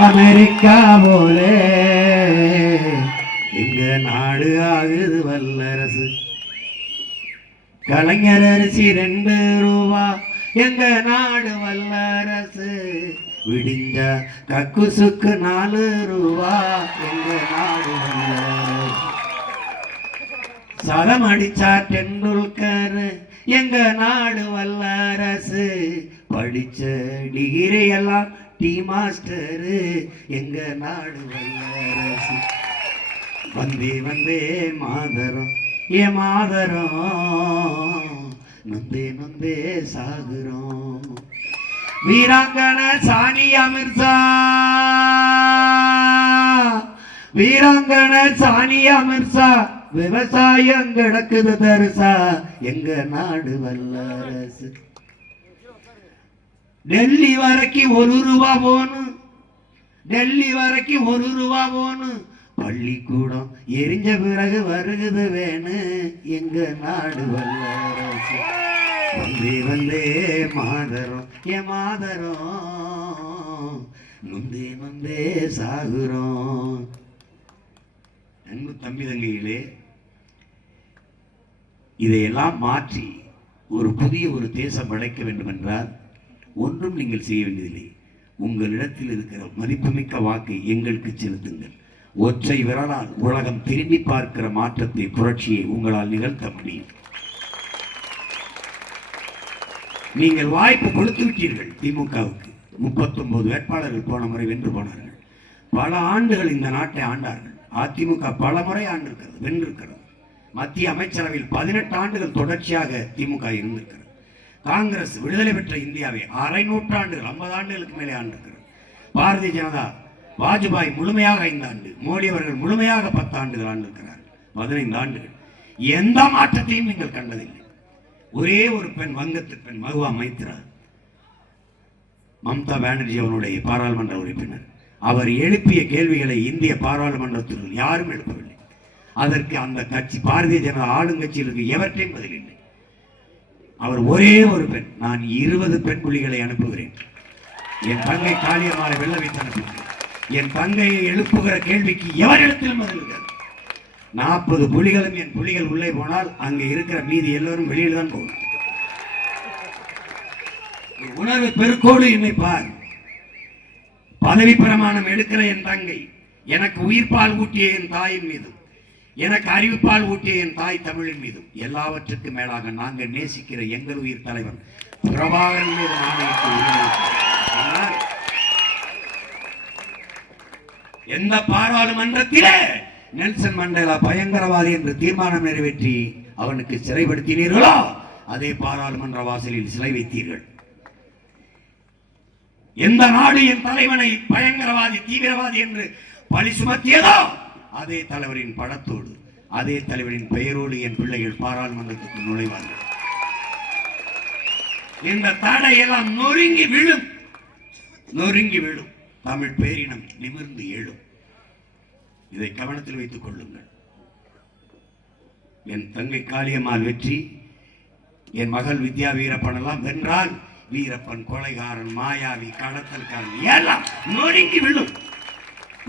அமெரிக்கா போலே, எங்க நாடு ஆகுது வல்லரசு. கலைஞர் அரிசி 2 ரூபா, எங்க நாடு வல்லரசு. விடிஞ்ச கக்குசுக்கு 4 ரூபா, எங்க நாடு வல்லரசு. சதம் அடிச்சா டெண்டுல்கர், எங்க நாடு வல்லரசு. படிச்ச டிகிரி எல்லாம் டி மாஸ்டர், எங்க நாடு வல்லரசு. வந்தே வந்தே மாதரம் ஏ மாதரம், நொந்தே நொந்தே சாகுறோம். வீராங்கன சானியா மிர்சா, வீராங்கன சானியா மிர்சா, விவசாயம் கிடக்குது தரிசா, எங்க நாடு வல்லரசு. டெல்லி வரைக்கும் 1 ரூபா போனும், டெல்லி வரைக்கும் 1 ரூபா போனும். பள்ளிக்கூடம் எரிஞ்ச பிறகு வருகுது வேணு, எங்க நாடு வல்லரசு. வந்தே வந்தே மாதரம் ஏ மாதரம் நொந்தே நொந்தே சாகுறோம். அன்பு தம்பி தங்கையிலே, இதையெல்லாம் மாற்றி ஒரு புதிய ஒரு தேசம் படைக்க வேண்டும் என்றால் ஒன்றும் நீங்கள் செய்ய வேண்டியதில்லை. உங்களிடத்தில் இருக்கிற மதிப்புமிக்க வாக்கை எங்களுக்கு செலுத்துங்கள். ஒற்றை விரலால் உலகம் திரும்பி பார்க்கிற மாற்றத்தை, புரட்சியை உங்களால் நிகழ்த்த முடியும். நீங்கள் வாய்ப்பு கொடுத்து விட்டீர்கள். திமுகவுக்கு 39 வேட்பாளர்கள் போன முறை வென்று போனார்கள். பல ஆண்டுகள் இந்த நாட்டை ஆண்டார்கள். அதிமுக பல முறை ஆண்டிருக்கிறது, வென்றிருக்கிறது. மத்திய அமைச்சரவையில் 18 ஆண்டுகள் தொடர்ச்சியாக திமுக இருந்திருக்கிறது. காங்கிரஸ் விடுதலை பெற்ற இந்தியாவை அரை நூற்றாண்டுகள் 50 ஆண்டுகளுக்கு மேலே ஆண்டிருக்கிறது. பாரதிய ஜனதா வாஜ்பாய் முழுமையாக 5 ஆண்டு, மோடி அவர்கள் முழுமையாக 10 ஆண்டுகள் ஆண்டிருக்கிறார். 15 ஆண்டுகள் எந்த மாற்றத்தையும் நீங்கள் கண்டதில்லை. ஒரே ஒரு பெண், வங்கத்து பெண் மகுவா மைத்ரா, மம்தா பானர்ஜி அவனுடைய பாராளுமன்ற உறுப்பினர், அவர் எழுப்பிய கேள்விகளை இந்திய பாராளுமன்றத்தில் யாரும் எழுப்பவில்லை. அதற்கு அந்த கட்சி, பாரதிய ஜனதா ஆளுங்கட்சியில் எவற்றையும் பதிலில்லை. அவர் ஒரே ஒரு பெண். நான் 20 பெண் புலிகளை அனுப்புகிறேன். என் தங்கை காளியம்மாளை வெள்ள வைத்து அனுப்புகிறேன். என் தங்கையை எழுப்புகிற கேள்விக்கு எவரிடத்திலும் பதில் இருக்காது. 40 புலிகளும் என் புலிகள் உள்ளே போனால் அங்கே இருக்கிற மீதி எல்லோரும் வெளியில் தான் போகணும். உணர்வு பெருக்கோடு என்னை பார். பதவி பிரமாணம் எடுக்கிற என் தங்கை, எனக்கு உயிர்ப்பால் ஊட்டிய என் தாயின் மீதும், எனக்கு அறிவிப்பால் ஊட்டிய என் தாய் தமிழின் மீதும், எல்லாவற்றுக்கும் மேலாக நாங்கள் நேசிக்கிற எங்கள் உயிர் தலைவர் பிரபாகரன் மீது எந்த பாராளுமன்றத்திலே நெல்சன் மண்டேலா பயங்கரவாதி என்று தீர்மானம் நிறைவேற்றி அவனுக்கு சிறைப்படுத்தினீர்களோ அதே பாராளுமன்ற வாசலில் சிலை வைத்தீர்கள். எந்த நாடு என் தலைவனை பயங்கரவாதி, தீவிரவாதி என்று பழி சுமத்தியதோ அதே தலைவரின் படத்தோடு, அதே தலைவரின் பெயரோடு என் பிள்ளைகள் பாராளுமன்றத்துக்கு நுழைவார்கள். இந்த தடையெல்லாம் நொறுங்கி விழும், நொறுங்கி விழும். தமிழ் பேரினம் நிமிர்ந்து எழும். இதை கவனத்தில் வைத்துக் கொள்ளுங்கள். என் தங்கை காளியம்மாள் வெற்றி, என் மகள் வித்யா வீரப்பன் எல்லாம் வென்றால் வீரப்பன் கொலைகாரன், மாயாவி, கடத்தல்காரன் எல்லாம் நொறுங்கி விழும்,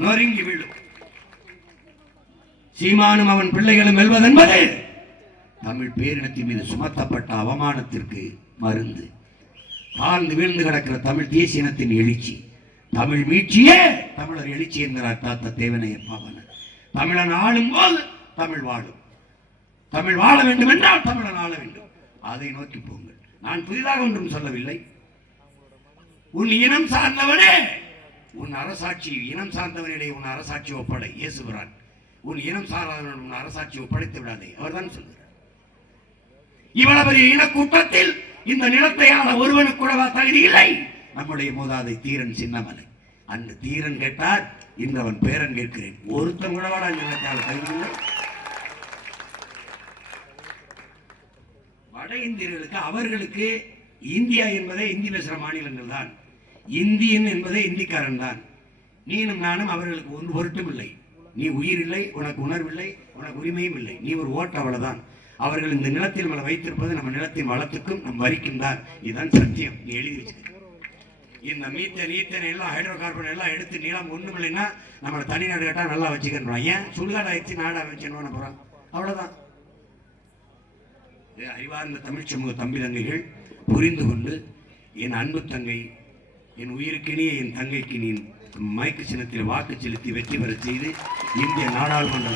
நொறுங்கி விழும். சீமானும் அவன் பிள்ளைகளும் வெல்வதென்பது தமிழ் பேரினத்தின் மீது சுமத்தப்பட்ட அவமானத்திற்கு மருந்து. தாழ்ந்து வீழ்ந்து கிடக்கிற தமிழ் தேசிய இனத்தின் எழுச்சி, தமிழ் மீட்சியே தமிழர் எழுச்சி என்கிறார் தாத்த தேவனைய பாவனர். தமிழன் ஆளும் போது தமிழ் வாழும். தமிழ் வாழ வேண்டும் என்றால் தமிழன் ஆள வேண்டும். அதை நோக்கி போங்கள். நான் புதிதாக ஒன்றும் சொல்லவில்லை. உன் இனம் சார்ந்தவனே, உன் அரசாட்சி, இனம் சார்ந்தவனிடையே உன் அரசாட்சி ஒப்படை. இயேசுகிறான், உன் இனம் சாராதவன் உன் அரசாட்சி ஒப்படைத்து விடாதே. அவர்தான் சொல்கிறார். இவ்வளவு பெரிய இனக்கூட்டத்தில் இந்த நிலத்தை ஆள ஒருவனுக்கு கூடவா தகுதி இல்லை? நம்முடைய மூதாதை தீரன் சின்னமலை. அந்த தீரன் கேட்டார், இன்று அவன் பேரன் கேட்கிறேன். ஒருத்தன் கூடவாடா நிலத்தை ஆள தகுதி இல்லை. வட இந்தியர்களுக்கு, அவர்களுக்கு இந்தியா என்பதே இந்தி பேசுகிற மாநிலங்கள் தான். இந்தியன் என்பதே இந்திக்காரன் தான். நீனும் நானும் அவர்களுக்கு ஒன்று பொருட்டும் இல்லை. நீ உயிர் இல்லை, உனக்கு உணர்வில்லை, உனக்கு உரிமையும் இல்லை. நீ ஒரு ஓட்டு, அவ்வளவுதான். அவர்கள் இந்த நிலத்தில் நம்மளை வைத்திருப்பது நம்ம நிலத்தின் வளத்துக்கும் நம் வரிக்கும் தான். இதுதான் சத்தியம். நீ எழுதி வச்சுக்க. இந்த மீத்தேன், ஈத்தேன் எல்லாம் ஹைட்ரோ கார்பன் எல்லாம் எடுத்து நிலம் ஒண்ணும் இல்லைன்னா நம்மளை தனிநாடு கேட்டா நல்லா வச்சுக்கிறோம். ஏன் சுடுகாடு ஆயிடுச்சு நாடா வச்சுன்னு போறான், அவ்வளவுதான். அறிவார்ந்த தமிழ் சமூக தம்பி தங்கைகள் புரிந்து கொண்டு, என் அன்பு தங்கை, என் உயிருக்கினிய என் தங்கைக்கு நீ மைக்கு சின்னத்தில் வாக்கு செலுத்தி வெற்றி பெற செய்து இந்திய நாடாளுமன்ற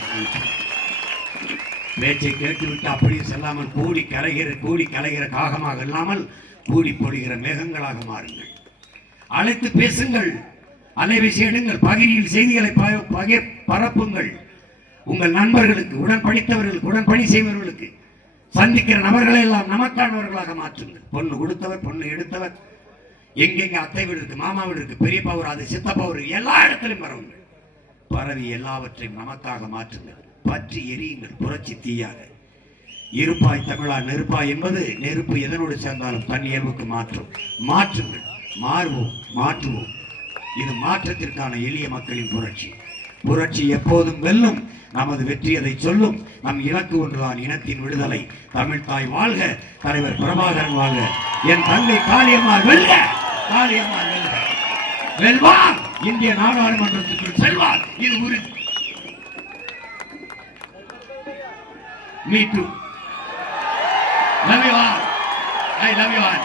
பேச்சை கேட்டுவிட்டு அப்படியே செல்லாமல் கூடி கலைகிற காகமாக இல்லாமல் கூடி பொழிகிற மேகங்களாக மாறுங்கள். அழைத்து பேசுங்கள், அலைபேசி எடுங்கள், பகிரியில் செய்திகளை பரப்புங்கள். உங்கள் நண்பர்களுக்கு, உடன் படித்தவர்களுக்கு, உடன் பணி செய்பவர்களுக்கு, சந்திக்கிற நபர்களை எல்லாம் நமக்கானவர்களாக மாற்றுங்கள். பொண்ணு கொடுத்தவர், பொண்ணு எடுத்தவர், எங்கெங்க அத்தை வீடு இருக்கு, மாமா வீடு இருக்கு, பெரியப்பா ஊர், அது சித்தப்பா ஊர், எல்லா இடத்திலும் பரவுங்கள். பரவி எல்லாவற்றையும் நமக்காக மாற்றுங்கள். பற்றி எரியுங்கள் புரட்சி தீயாக. இருப்பாய் தமிழா நெருப்பாய் என்பது நெருப்பு எதனோடு சேர்ந்தாலும் தன் இயல்புக்கு மாற்றுங்கள். மாறுவோம், மாற்றுவோம். இது மாற்றத்திற்கான எளிய மக்களின் புரட்சி. புரட்சி எப்போதும் வெல்லும். நமது வெற்றி அதை சொல்லும். நம் இலக்கு ஒன்றுதான், இனத்தின் விடுதலை. தமிழ் தாய் வாழ்க, தலைவர் பிரபாகரன் வாழ்க, என் தங்கை காளியம்மாள் வெல்க, காளியம்மாள் வெல்க, வெல்வார், இந்திய நாடாளுமன்றத்துக்குள் செல்வார், இது உறுதி. Me too. Love you all. I love you all.